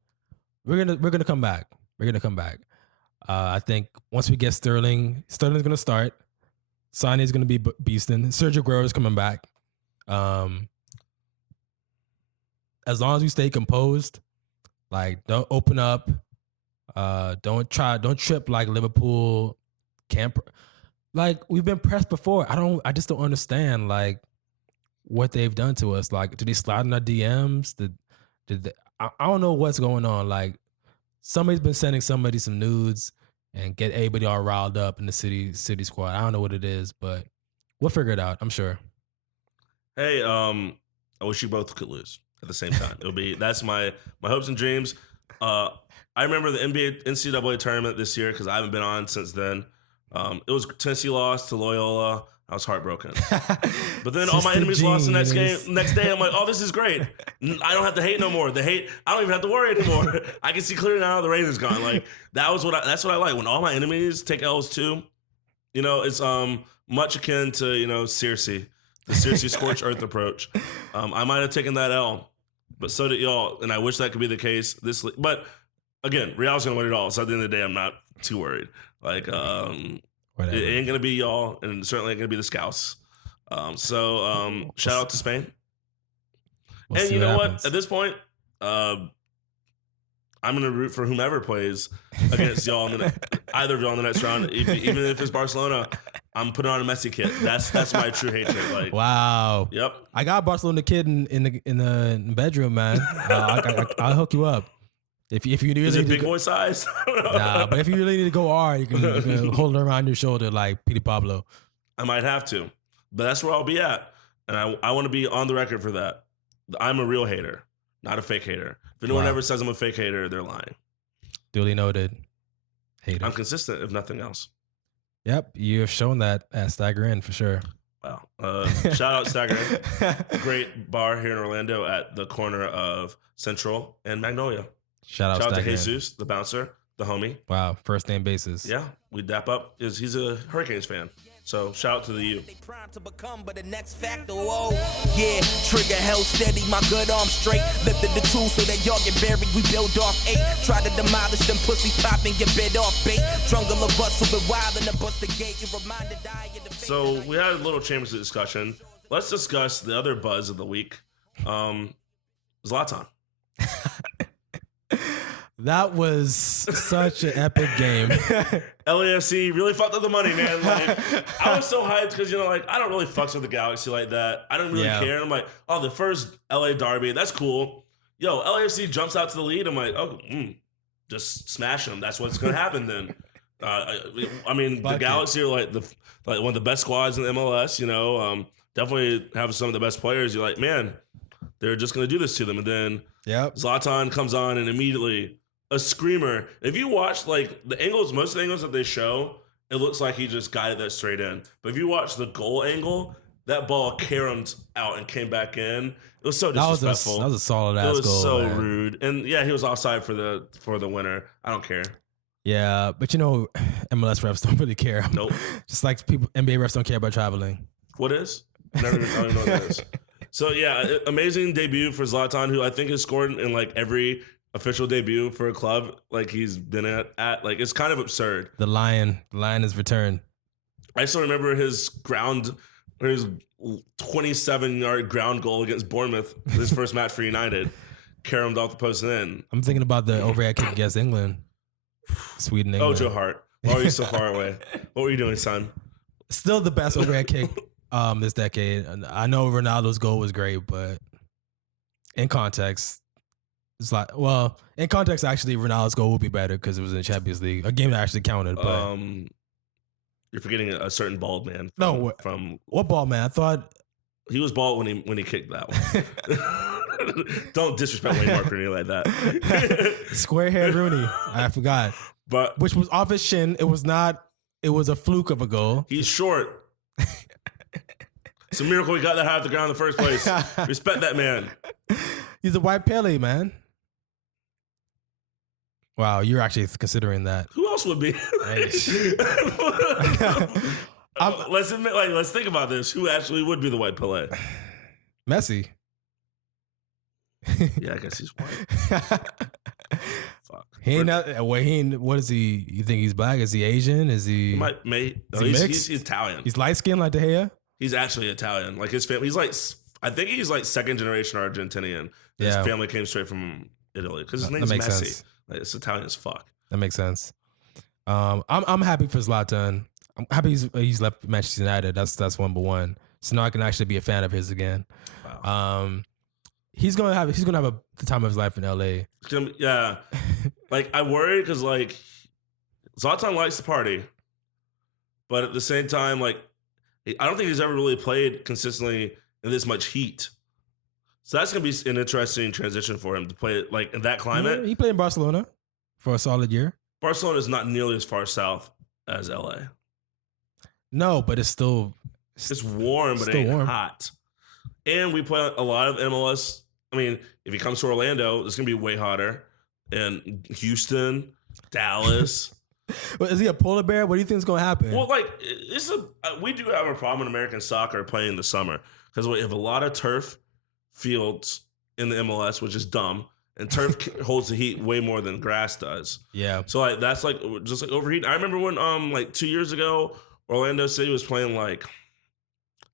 we're gonna come back. We're gonna come back. I think once we get Sterling's gonna start. Sane's gonna be beasting. Sergio Aguero's coming back. As long as we stay composed, like don't open up, don't trip like Liverpool can't. Like, we've been pressed before. I just don't understand. Like, what they've done to us. Like, do they slide in our DMs? I don't know what's going on. Like, somebody's been sending somebody some nudes and get everybody all riled up in the city squad. I don't know what it is, but we'll figure it out, I'm sure. Hey, I wish you both could lose at the same time. That's my hopes and dreams. I remember the NCAA tournament this year because I haven't been on since then. It was Tennessee lost to Loyola. I was heartbroken. But then all my enemies lost the next game. Next day, I'm like, oh, this is great. I don't have to hate no more. The hate, I don't even have to worry anymore. I can see clearly now the rain is gone. Like that's what I like. When all my enemies take L's too, you know, it's much akin to, you know, Circe, the Circe scorched earth approach. I might have taken that L, but so did y'all, and I wish that could be the case. But again, Real's gonna win it all. So at the end of the day, I'm not too worried. Like, Whatever. It ain't gonna be y'all, and it certainly ain't gonna be the Scouts. Shout out to Spain. We'll And see you know what? happens. At this point, I'm gonna root for whomever plays against y'all either of y'all in the next round. Even if it's Barcelona, I'm putting on a Messi kit. That's my true hatred. Like, wow. Yep. I got a Barcelona kid in the bedroom, man. I'll hook you up. If you really Is it need big to boy size? nah, but if you really need to go hard, you can hold it around your shoulder like Petey Pablo. I might have to, but that's where I'll be at, and I want to be on the record for that. I'm a real hater, not a fake hater. If anyone Wow. ever says I'm a fake hater, they're lying. Duly noted. Hater. I'm consistent, if nothing else. Yep, you've shown that at Stagger Inn for sure. Wow. Shout out Stagger Inn. Great bar here in Orlando at the corner of Central and Magnolia. Shout out to Stagger Inn. Jesus, the bouncer, the homie. Wow, first name basis. Yeah, we dap up. He's a Hurricanes fan. So shout out to the U. They prime to become, but the next factor, whoa. Yeah, trigger held steady, my good arm straight. Lifted the tool so that y'all get buried. We build off 8. Try to demolish them pussies, popping your bed off bait. Jungle of us who been wild in the bust the gate. You reminded I in the So we had a little Champions League discussion. Let's discuss the other buzz of the week. Zlatan. That was such an epic game. LAFC really fucked up the money, man. Like, I was so hyped because, you know, like, I don't really fucks with the Galaxy like that. I don't really care. I'm like, oh, the first LA derby, that's cool. Yo, LAFC jumps out to the lead. I'm like, oh, just smash them. That's what's going to happen then. I mean, the Galaxy are like one of the best squads in the MLS, you know, definitely have some of the best players. You're like, man, they're just going to do this to them. And then Zlatan comes on and immediately a screamer. If you watch like the angles, most of the angles that they show, it looks like he just guided that straight in. But if you watch the goal angle, that ball caromed out and came back in. It was so disrespectful. That was a solid ass goal. It was so man. rude. And yeah, he was offside for the winner. I don't care. Yeah, but you know, MLS refs don't really care. Nope. Just like people, NBA refs don't care about traveling. What is? I don't even know what that is. So yeah, amazing debut for Zlatan, who I think has scored in like every official debut for a club like he's been at. Like, it's kind of absurd. The Lion has returned. I still remember his 27-yard ground goal against Bournemouth, his first match for United. Caromed off the post and in. I'm thinking about the overhead kick against England. Sweden, England. Oh, Joe Hart. Why were you so far away? What were you doing, son? Still the best overhead kick this decade. I know Ronaldo's goal was great, but in context, it's like, well, in context, actually, Ronaldo's goal would be better because it was in the Champions League, a game that actually counted. But you're forgetting a certain bald man. From what bald man? I thought he was bald when he kicked that one. Don't disrespect Wayne Marker like that. Square head Rooney. I forgot, but which was off his shin. It was not. It was a fluke of a goal. He's short. It's a miracle he got that high off the ground in the first place. Respect that man. He's a white Pele, man. Wow, you're actually considering that. Who else would be? Let's think about this. Who actually would be the white Pele? Messi. Yeah, I guess he's white. Fuck. He ain't not. Wait, he ain't. What is he? You think he's black? Is he Asian? Is he? He's Italian. He's light skinned like De Gea. He's actually Italian. Like his family. I think he's like second generation Argentinian. His family came straight from Italy because his name's Messi. Sense. Like, it's Italian as fuck. That makes sense. I'm happy for Zlatan. I'm happy he's left Manchester United. That's number one. so now I can actually be a fan of his again. Wow. He's gonna have the time of his life in LA. It's gonna be, yeah. Like I worry because like Zlatan likes to party, but at the same time, like I don't think he's ever really played consistently in this much heat. So that's gonna be an interesting transition for him to play like in that climate. Yeah, he played in Barcelona for a solid year. Barcelona is not nearly as far south as LA. No, but it's still It's warm, but it still ain't warm. hot. And we play a lot of MLS. I mean, if he comes to Orlando, it's gonna be way hotter. And Houston, Dallas. But is he a polar bear? What do you think is going to happen? Well, like we do have a problem in American soccer playing in the summer because we have a lot of turf fields in the MLS, which is dumb. And turf holds the heat way more than grass does. Yeah. So like that's like just like overheating. I remember when like 2 years ago, Orlando City was playing like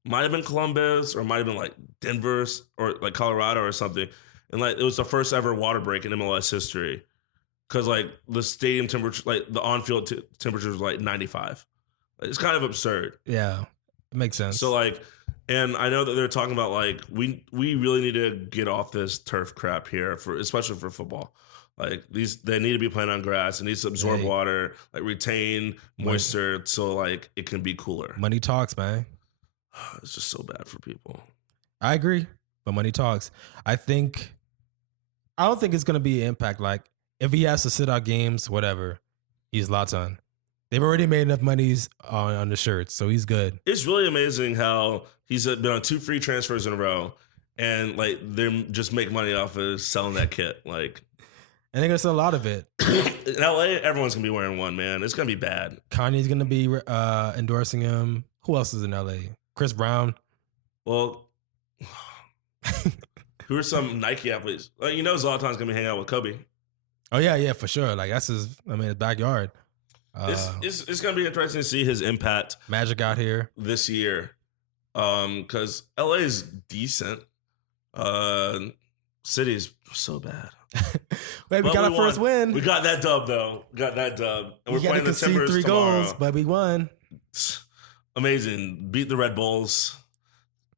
might have been Columbus or might have been like Denver or like Colorado or something, and like it was the first ever water break in MLS history because like the stadium temperature, like the on-field temperature was like 95. It's kind of absurd. Yeah, it makes sense. So like, and I know that they're talking about like we really need to get off this turf crap here for especially for football. Like they need to be playing on grass. It needs to absorb water, like retain moisture, so like it can be cooler. Money talks, man. It's just so bad for people. I agree, but money talks. I don't think it's gonna be an impact. Like if he has to sit out games, whatever, he's Zlatan. They've already made enough monies on the shirts, so he's good. It's really amazing how he's been on 2 free transfers in a row, and like they're just making money off of selling that kit. Like, and they're gonna sell a lot of it. in LA, everyone's gonna be wearing one. Man, it's gonna be bad. Kanye's gonna be endorsing him. Who else is in LA? Chris Brown. Well, who are some Nike athletes? You know, Zlatan's gonna be hanging out with Kobe. Oh yeah, for sure. Like that's his backyard. It's gonna be interesting to see his impact. Magic out here this year, because LA is decent. City is so bad. Wait, we got our first win. We got that dub though. And we're playing the Timbers 3 tomorrow. goals, but we won. Amazing. Beat the Red Bulls.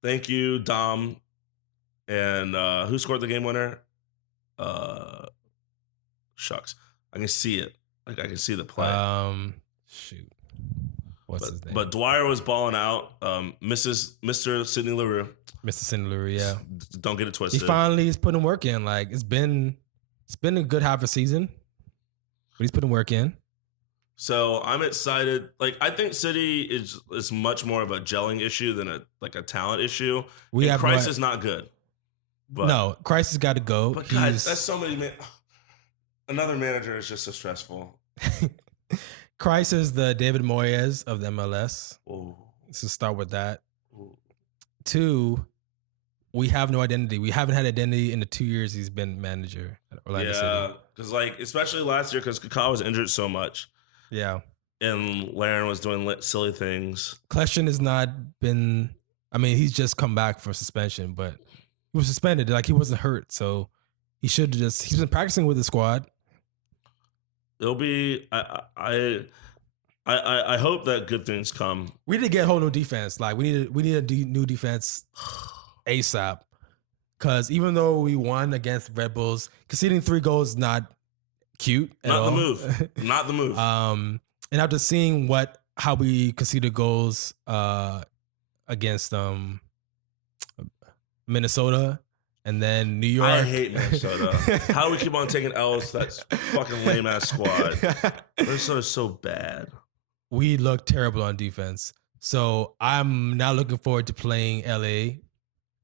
Thank you, Dom. And who scored the game winner? Shucks. I can see it. Like I can see the play. Shoot. What's his name? But Dwyer was balling out. Mr. Sidney LaRue. Mr. Sidney LaRue, yeah. Don't get it twisted. He finally is putting work in. Like it's been a good half a season. But he's putting work in. So I'm excited. Like I think City is much more of a gelling issue than a talent issue. Christ is not good. But, no, Christ has got to go. But guys, that's so many. Another manager is just so stressful. Christ is the David Moyes of the MLS. Ooh. So start with that. Ooh. 2, we have no identity. We haven't had identity in the 2 years he's been manager at Orlando City. Yeah, because like especially last year, because Kaká was injured so much. Yeah, and Laren was doing silly things. Kleshin has not been. I mean, he's just come back for suspension, but he was suspended. Like he wasn't hurt, so he should just. He's been practicing with the squad. It'll be. I hope that good things come. We need to get a whole new defense. Like we need a new defense ASAP. Because even though we won against Red Bulls, conceding 3 goals is not cute. Not the move. Not the move. And after seeing how we conceded goals against Minnesota and then New York. I hate Minnesota. How do we keep on taking L's to that fucking lame ass squad? Minnesota's so bad. We look terrible on defense. So I'm now looking forward to playing LA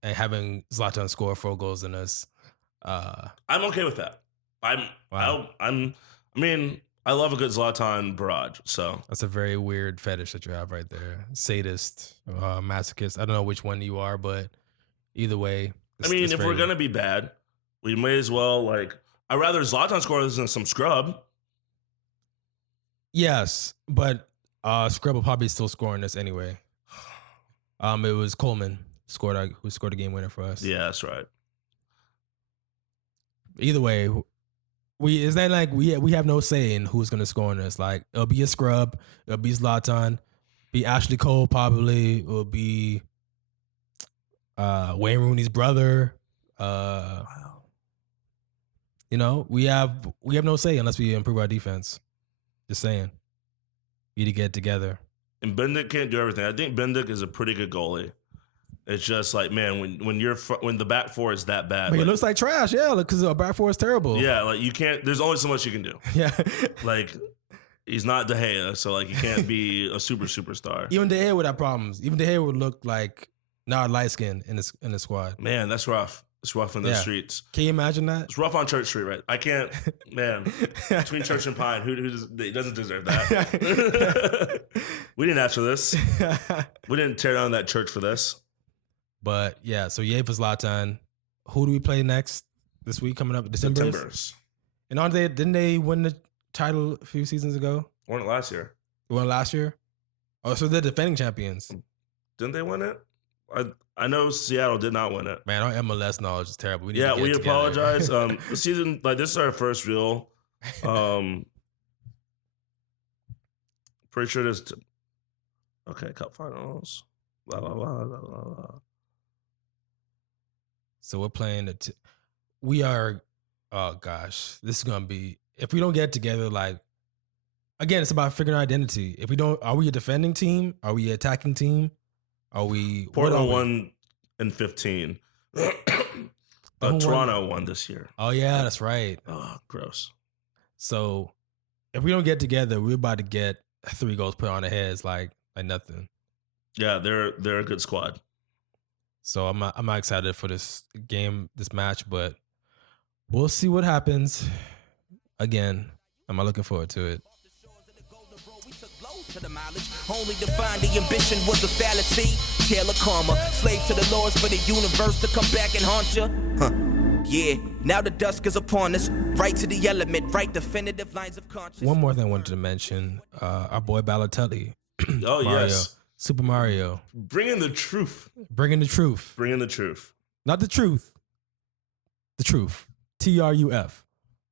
and having Zlatan score 4 goals in us. I'm okay with that. I love a good Zlatan barrage. So that's a very weird fetish that you have right there. Sadist, masochist. I don't know which one you are, but either way. If we're gonna be bad, we may as well like. I'd rather Zlatan score than some scrub. Yes, but scrub will probably still scoring this anyway. It was Coleman who scored a game winner for us. Yeah, that's right. Either way, it's not like we have no say in who's gonna score on this. Like it'll be a scrub, it'll be Zlatan, be Ashley Cole probably, it'll be Wayne Rooney's brother. You know, we have no say unless we improve our defense. Just saying. We need to get it together. And Bendik can't do everything. I think Bendik is a pretty good goalie. It's just like, man, when the back four is that bad, But like, it looks like trash, yeah, because our back four is terrible. yeah, like you can't. There's only so much you can do. Yeah. Like he's not De Gea, so like he can't be a superstar. Even De Gea would have problems. Even De Gea would look like not light skinned in the squad. Man, that's rough. It's rough in the streets. Can you imagine that? It's rough on Church Street, right? I can't, man. Between Church and Pine, who doesn't deserve that? We didn't ask for this. We didn't tear down that church for this. But yeah, so yay for Zlatan. Who do we play next this week coming up? December. And didn't they win the title a few seasons ago? Won it last year. They won last year? Oh, so they're defending champions. Didn't they win it? I know Seattle did not win it. Man, our MLS knowledge is terrible. We apologize. The season, like this is our first real. Pretty sure this. Okay, cup finals. Blah, blah, blah, blah, blah. So we're playing we are. Oh gosh, this is gonna be. If we don't get together, like again, it's about figuring out identity. If we don't, are we a defending team? Are we an attacking team? Are we? Portland won in 15. Toronto won this year. Oh yeah, that's right. Oh, gross. So if we don't get together, we're about to get 3 goals put on our heads like nothing. Yeah, they're a good squad. So I'm not excited for this game, this match, but we'll see what happens. Again, I'm not looking forward to it. To the mileage, only to find the ambition was a fallacy. Tale of karma, slave to the laws for the universe to come back and haunt you. Yeah, now the dusk is upon us. Right to the element, right definitive lines of conscience. One more thing I wanted to mention: our boy Balotelli. Oh Mario, yes, Super Mario, bringing the truth. Bringing the truth. Bringing the truth. Not the truth. The truth. TRUF.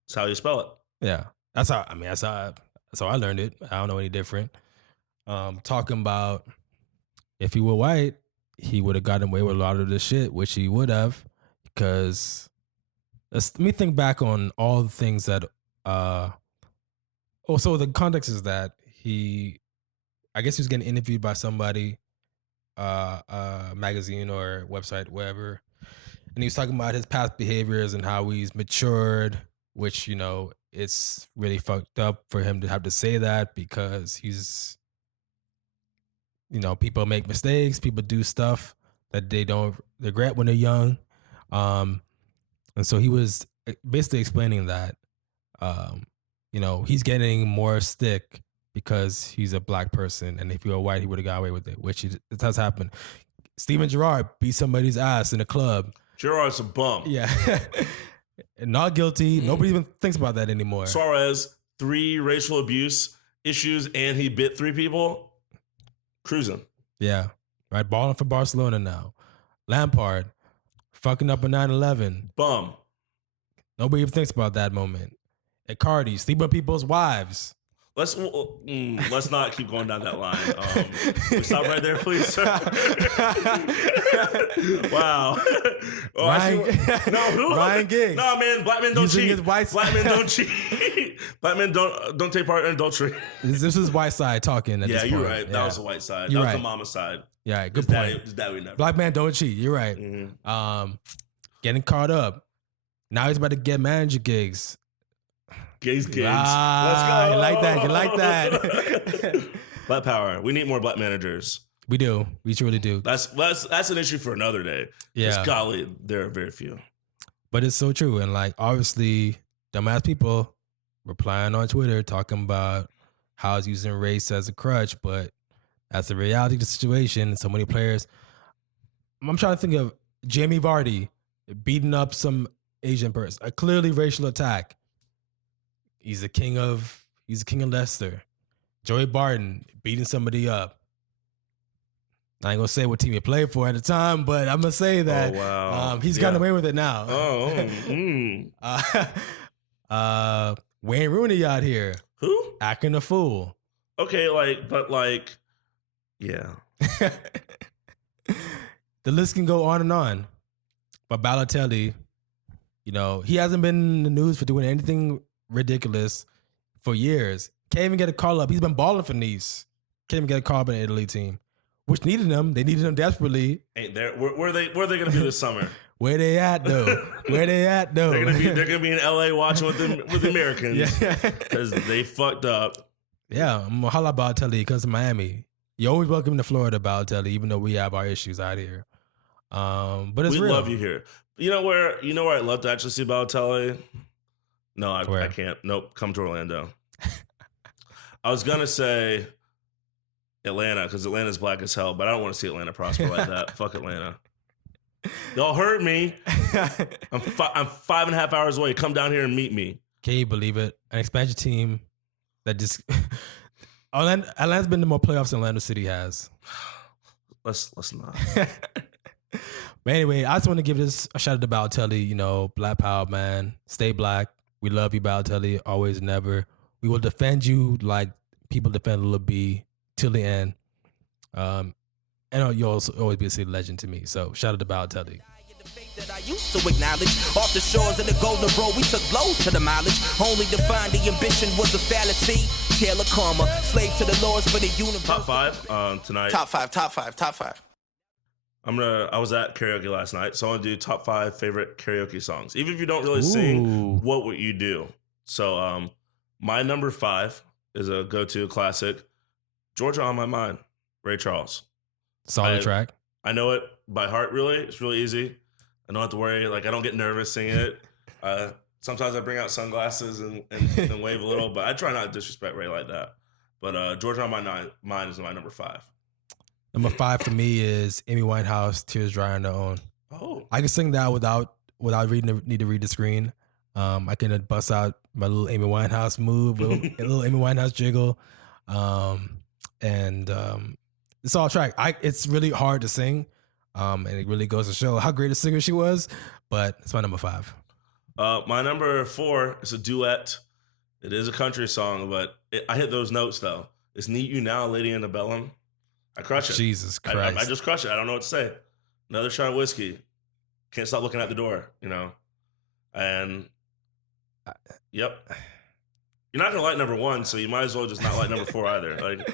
That's how you spell it. Yeah, that's how I learned it. I don't know any different. Talking about if he were white, he would have gotten away with a lot of this shit, which he would have, because let me think back on all the things that. So the context is that I guess he was getting interviewed by somebody, magazine or website, whatever, and he was talking about his past behaviors and how he's matured, which it's really fucked up for him to have to say that because he's. People make mistakes. People do stuff that they don't regret when they're young. And so he was basically explaining that, he's getting more stick because he's a black person. And if he were white, he would have got away with it, which it has happened. Steven Gerrard beat somebody's ass in a club. Gerrard's a bum. Yeah. Not guilty. Nobody even thinks about that anymore. Suarez, 3 racial abuse issues, and he bit 3 people. Cruising. Yeah. Right. Balling for Barcelona now. Lampard. Fucking up a 9/11. Bum. Nobody even thinks about that moment. Icardi. Sleeping with people's wives. Let's not keep going down that line. Can we stop right there, please, sir? Wow. Ryan Giggs. No, man. Black men don't Using cheat. Black men don't cheat. Black men don't take part in adultery. This is white side talking. At this point. You're right. That was the white side. That was the mama side. Yeah, good point. His dad, we never. Black man don't cheat. You're right. Mm-hmm. Getting caught up. Now he's about to get manager gigs. Gigs. Let's go. You like that. Black power. We need more black managers. We do. We truly do. That's an issue for another day. Yeah. Golly, there are very few. But it's so true. And obviously, dumbass people replying on Twitter talking about how he's using race as a crutch, but that's the reality of the situation. So many players. I'm trying to think of Jamie Vardy beating up some Asian person. A clearly racial attack. He's the king of Leicester. Joey Barton beating somebody up. I ain't gonna say what team he played for at the time, but I'm gonna say that he's gotten away with it now. Wayne Rooney out here. Who? Acting a fool. Okay, yeah. the list can go on and on. But Balotelli, you know, he hasn't been in the news for doing anything ridiculous for years. Can't even get a call up. He's been balling for Nice. Can't even get a call up in the Italy team, which needed him. They needed him desperately. Ain't there? Where are they going to be this summer? Where they at though? They're gonna be in LA watching with the Americans because they fucked up. Yeah, I'm gonna holla about Balotelli. He comes to Miami. You're always welcome to Florida, Balotelli, even though we have our issues out here. But it's we real. love you here. You know where I'd love to actually see Balotelli? No, I can't. Nope. Come to Orlando. I was gonna say Atlanta because Atlanta's black as hell, but I don't want to see Atlanta prosper like that. Fuck Atlanta. Y'all heard me. I'm 5.5 hours away. Come down here and meet me. Can you believe it? An expansion team that just Atlanta's been to more playoffs than Orlando City has. Let's not. But anyway, I just want to give this a shout out to Balotelli. You know, Black Power, man. Stay black. We love you, Balotelli. Always and never. We will defend you like people defend Lil B till the end. And you'll always be a city legend to me. So shout out to Balotelli. That I used to acknowledge. Off the shores of the Golden Road, we took blows to the mileage. Only to find the ambition was a fallacy. Tale of karma, slave to the laws for the universe. Top 5 tonight. Top five. I was at karaoke last night, so I want to do top 5 favorite karaoke songs. Even if you don't really sing, what would you do? So my number 5 is a go-to classic, Georgia on My Mind, Ray Charles. Solid track. I know it by heart, really. It's really easy. I don't have to worry. Like, I don't get nervous singing it. Sometimes I bring out sunglasses and wave a little, but I try not to disrespect Ray like that. But Georgia on My Mind is my number 5. Number 5 for me is Amy Winehouse, Tears Dry on Their Own. Oh. I can sing that without need to read the screen. I can bust out my little Amy Winehouse move, a little Amy Winehouse jiggle. And it's all track. It's really hard to sing. And it really goes to show how great a singer she was, but it's my number 5. My number 4 is a duet. It is a country song, but I hit those notes though. It's Need You Now, Lady Antebellum. I crush it. Jesus Christ. I just crush it. I don't know what to say. Another shot of whiskey. Can't stop looking at the door, you know? And, yep. You're not going to like number 1, so you might as well just not like number 4 either. Like,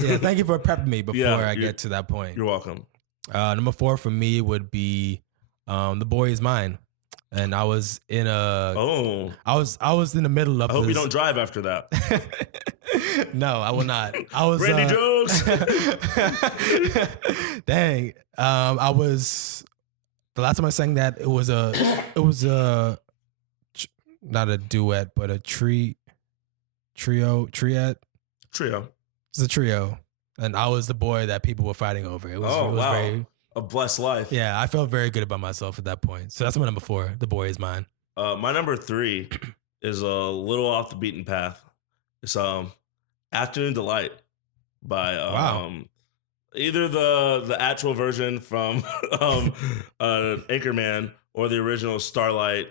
yeah, thank you for prepping me before I get to that point. You're welcome. Number 4 for me would be The Boy Is Mine. And I was in I was in the middle of I hope you don't drive after that. No, I will not. I was Brandy jokes. Dang. I was the last time I sang that it was a not a duet, but a trio. It's a trio. And I was the boy that people were fighting over. It was wow. very A blessed life. Yeah, I felt very good about myself at that point. So that's my number 4. The Boy Is Mine. My number 3 is a little off the beaten path. It's Afternoon Delight by either the actual version from Anchorman or the original Starlight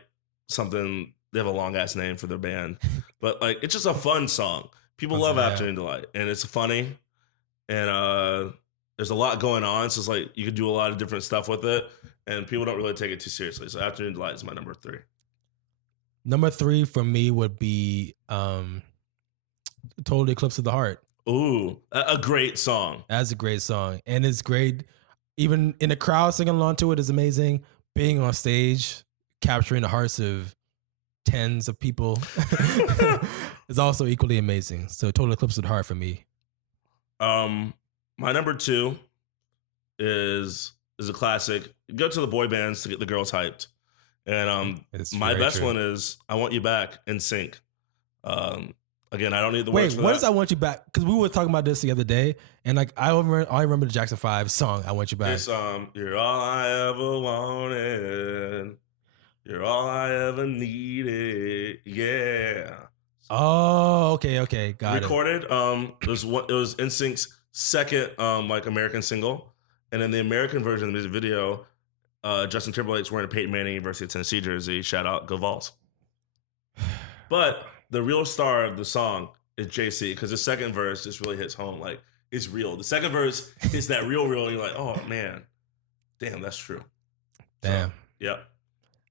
something. They have a long ass name for their band, but like it's just a fun song. People love Afternoon Delight, and it's funny, and there's a lot going on, so it's like you could do a lot of different stuff with it, and people don't really take it too seriously. So Afternoon Delight is my number 3. Number 3 for me would be Total Eclipse of the Heart. Ooh, a great song. That's a great song, and it's great. Even in the crowd singing along to it is amazing. Being on stage, capturing the hearts of tens of people is also equally amazing. So Total Eclipse of the Heart for me. My number 2 is a classic. Go to the boy bands to get the girls hyped. And my best one is I Want You Back in Sync. Again, I don't need the words for what that. Does I Want You Back? Because we were talking about this the other day, and like I remember the Jackson 5 song, I Want You Back. It's You're all I ever wanted. You're all I ever needed. Yeah. Oh, okay. Got Recorded. It was NSYNC's second like American single. And in the American version of the music video, Justin Timberlake's wearing a Peyton Manning University of Tennessee jersey. Shout out, go Vols. But the real star of the song is JC, because the second verse just really hits home. Like, it's real. The second verse is that real, and you're like, oh man, Damn, that's true. Damn. So, yeah.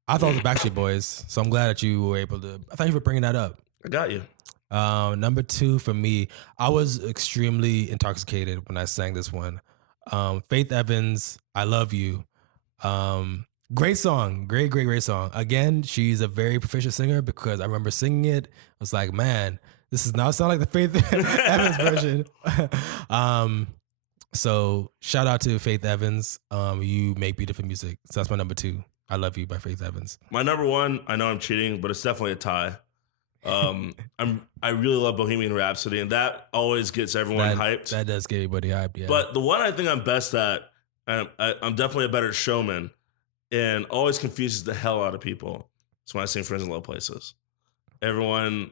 I thought it was Backstreet Boys, so I'm glad that you were able to. Thank you for bringing that up. I got you. Number 2 for me, I was extremely intoxicated when I sang this one. Faith Evans, I Love You. Great song. Great song. Again, she's a very proficient singer because I remember singing it. I was like, man, this does not sound like the Faith Evans version. So shout out to Faith Evans. You make beautiful music. So that's my number 2. I Love You by Faith Evans. My number 1, I know I'm cheating, but it's definitely a tie. I really love Bohemian Rhapsody, and that always gets everyone hyped. That does get everybody hyped, yeah. But the one I think I'm best at, I'm definitely a better showman, and always confuses the hell out of people. It's when I sing Friends in Low Places. Everyone,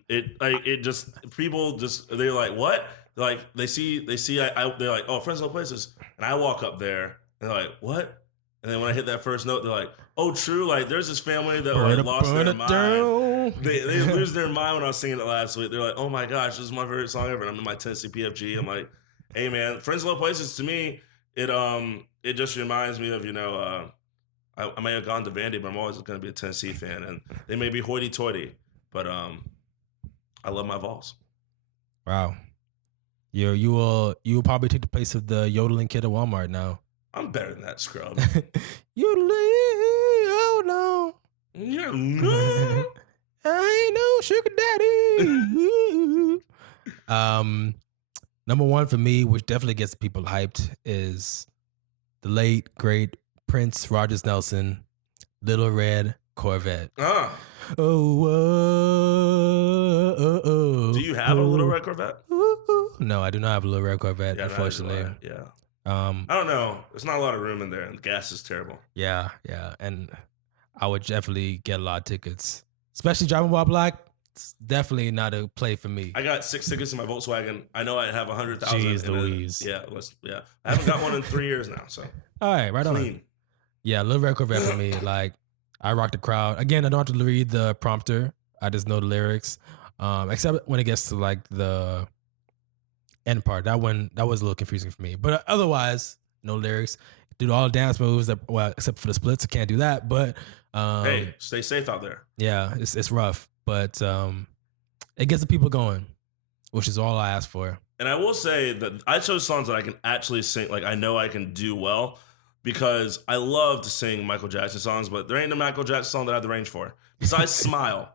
people they're like, what? Like they see, they're like, oh, Friends in Low Places, and I walk up there, and they're like, what? And then when I hit that first note, they're like, oh, true. Like, there's this family that lost their mind. They lose their mind when I was singing it last week. They're like, oh my gosh, this is my favorite song ever. And I'm in my Tennessee PFG. I'm like, hey man, Friends in Low Places, to me, it just reminds me of, I may have gone to Vandy, but I'm always going to be a Tennessee fan. And they may be hoity-toity, but I love my Vols. Wow. You will probably take the place of the yodeling kid at Walmart now. I'm better than that, scrub. Yodeling, oh no. Yeah. I ain't no sugar daddy. Number 1 for me, which definitely gets people hyped, is the late great Prince Rogers Nelson, Little Red Corvette. Ah. Oh. Do you have a Little Red Corvette? No, I do not have a Little Red Corvette, unfortunately. Yeah. I don't know. There's not a lot of room in there, and the gas is terrible. Yeah, and I would definitely get a lot of tickets, especially driving while black. It's definitely not a play for me. I got 6 tickets in my Volkswagen. I know I have 100,000. Jeez Louise. Yeah. I haven't got one in 3 years now. So all right, right clean. On. Yeah, Little Red Corvette for me. Like I rock the crowd. Again, I don't have to read the prompter. I just know the lyrics. Except when it gets to like the end part. That was a little confusing for me. But otherwise, no lyrics. Do all the dance moves except for the splits. I can't do that. But hey, stay safe out there. Yeah, it's rough. But it gets the people going, which is all I ask for. And I will say that I chose songs that I can actually sing, like I know I can do well, because I love to sing Michael Jackson songs, but there ain't no Michael Jackson song that I have the range for. Besides Smile.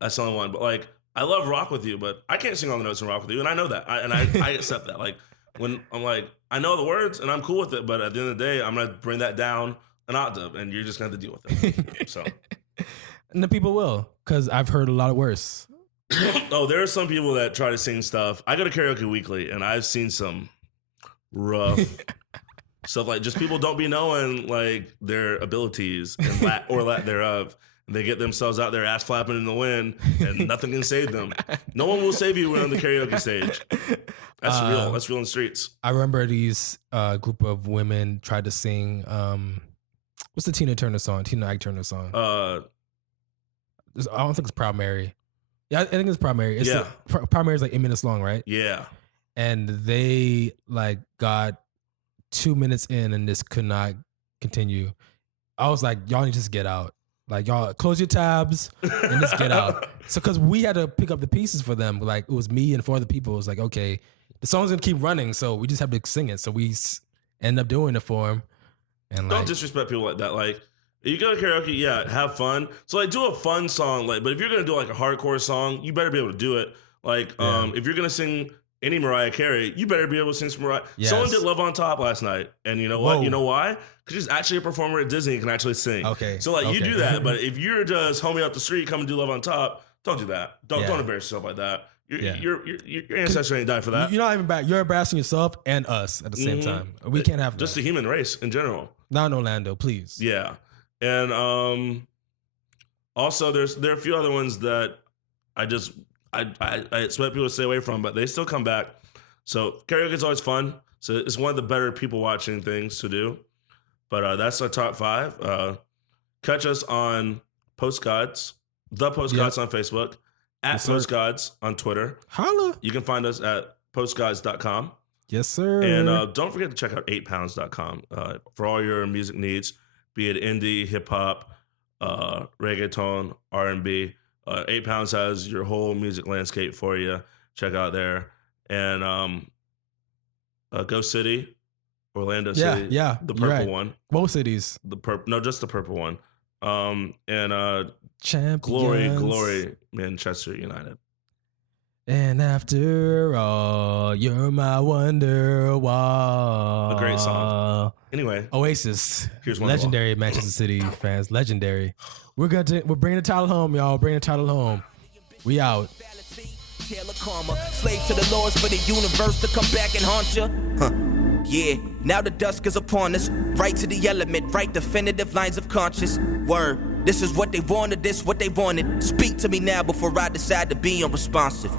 That's the only one. But like, I love Rock With You, but I can't sing all the notes in Rock With You, and I know that. I accept that. Like, when I'm like, I know the words, and I'm cool with it, but at the end of the day, I'm going to bring that down an octave, and you're just going to have to deal with it. So, and the people will, because I've heard a lot of worse. Oh, there are some people that try to sing stuff. I go to Karaoke Weekly, and I've seen some rough stuff. Like, just people don't be knowing, like, their abilities and lack thereof. They get themselves out there ass flapping in the wind, and nothing can save them. No one will save you when on the karaoke stage. That's real. That's real in the streets. I remember these group of women tried to sing. What's the Tina Ike Turner song? I don't think it's Proud Mary. Yeah, I think it's Proud Mary. Proud Mary is like 8 minutes long, right? Yeah. And they like got 2 minutes in and this could not continue. I was like, y'all need to just get out. Like, y'all close your tabs and just get out. So, because we had to pick up the pieces for them. Like, it was me and 4 other people. It was like, okay, the song's going to keep running, so we just have to sing it. So, we end up doing it for them. And don't disrespect people like that. Like, you go to karaoke, yeah, have fun. So, like, do a fun song. Like, but if you're going to do, like, a hardcore song, you better be able to do it. Like, if you're going to sing any Mariah Carey, you better be able to sing some Mariah. Yes. Someone did Love on Top last night. And you know what? Whoa. You know why? Because she's actually a performer at Disney and can actually sing. Okay. So, like, you do that. But if you're just homie up the street, come and do Love on Top, don't do that. Don't embarrass yourself like that. Your ancestors ain't died for that. You're not even back. You're embarrassing yourself and us at the same time. We can't have that. Just the human race in general. Not in Orlando, please. Yeah. And also, there are a few other ones that I expect people to stay away from, but they still come back. So karaoke is always fun. So it's one of the better people watching things to do. But that's our top 5. Catch us on Postgods, The Postgods on Facebook, at Postgods on Twitter. Holla. You can find us at postgods.com. Yes, sir. And don't forget to check out 8pounds.com for all your music needs, be it indie, hip hop, reggaeton, R&B. 8 Pounds has your whole music landscape for you. Check out there. And Ghost City, Orlando City. Yeah. The purple one. Both cities. Just the purple one. And Champions. Glory, Manchester United. And after all, you're my wonderwall. A great song. Anyway, Oasis. Here's one. Legendary Manchester City fans. Legendary. We're bringing the title home, y'all. Bringing the title home. We out. Karma, slave to the laws for the universe to come back and haunt you. Yeah, now the dusk is upon us. Right to the element, right definitive lines of conscious. Word, this is what they wanted, this what they wanted. Speak to me now before I decide to be unresponsive.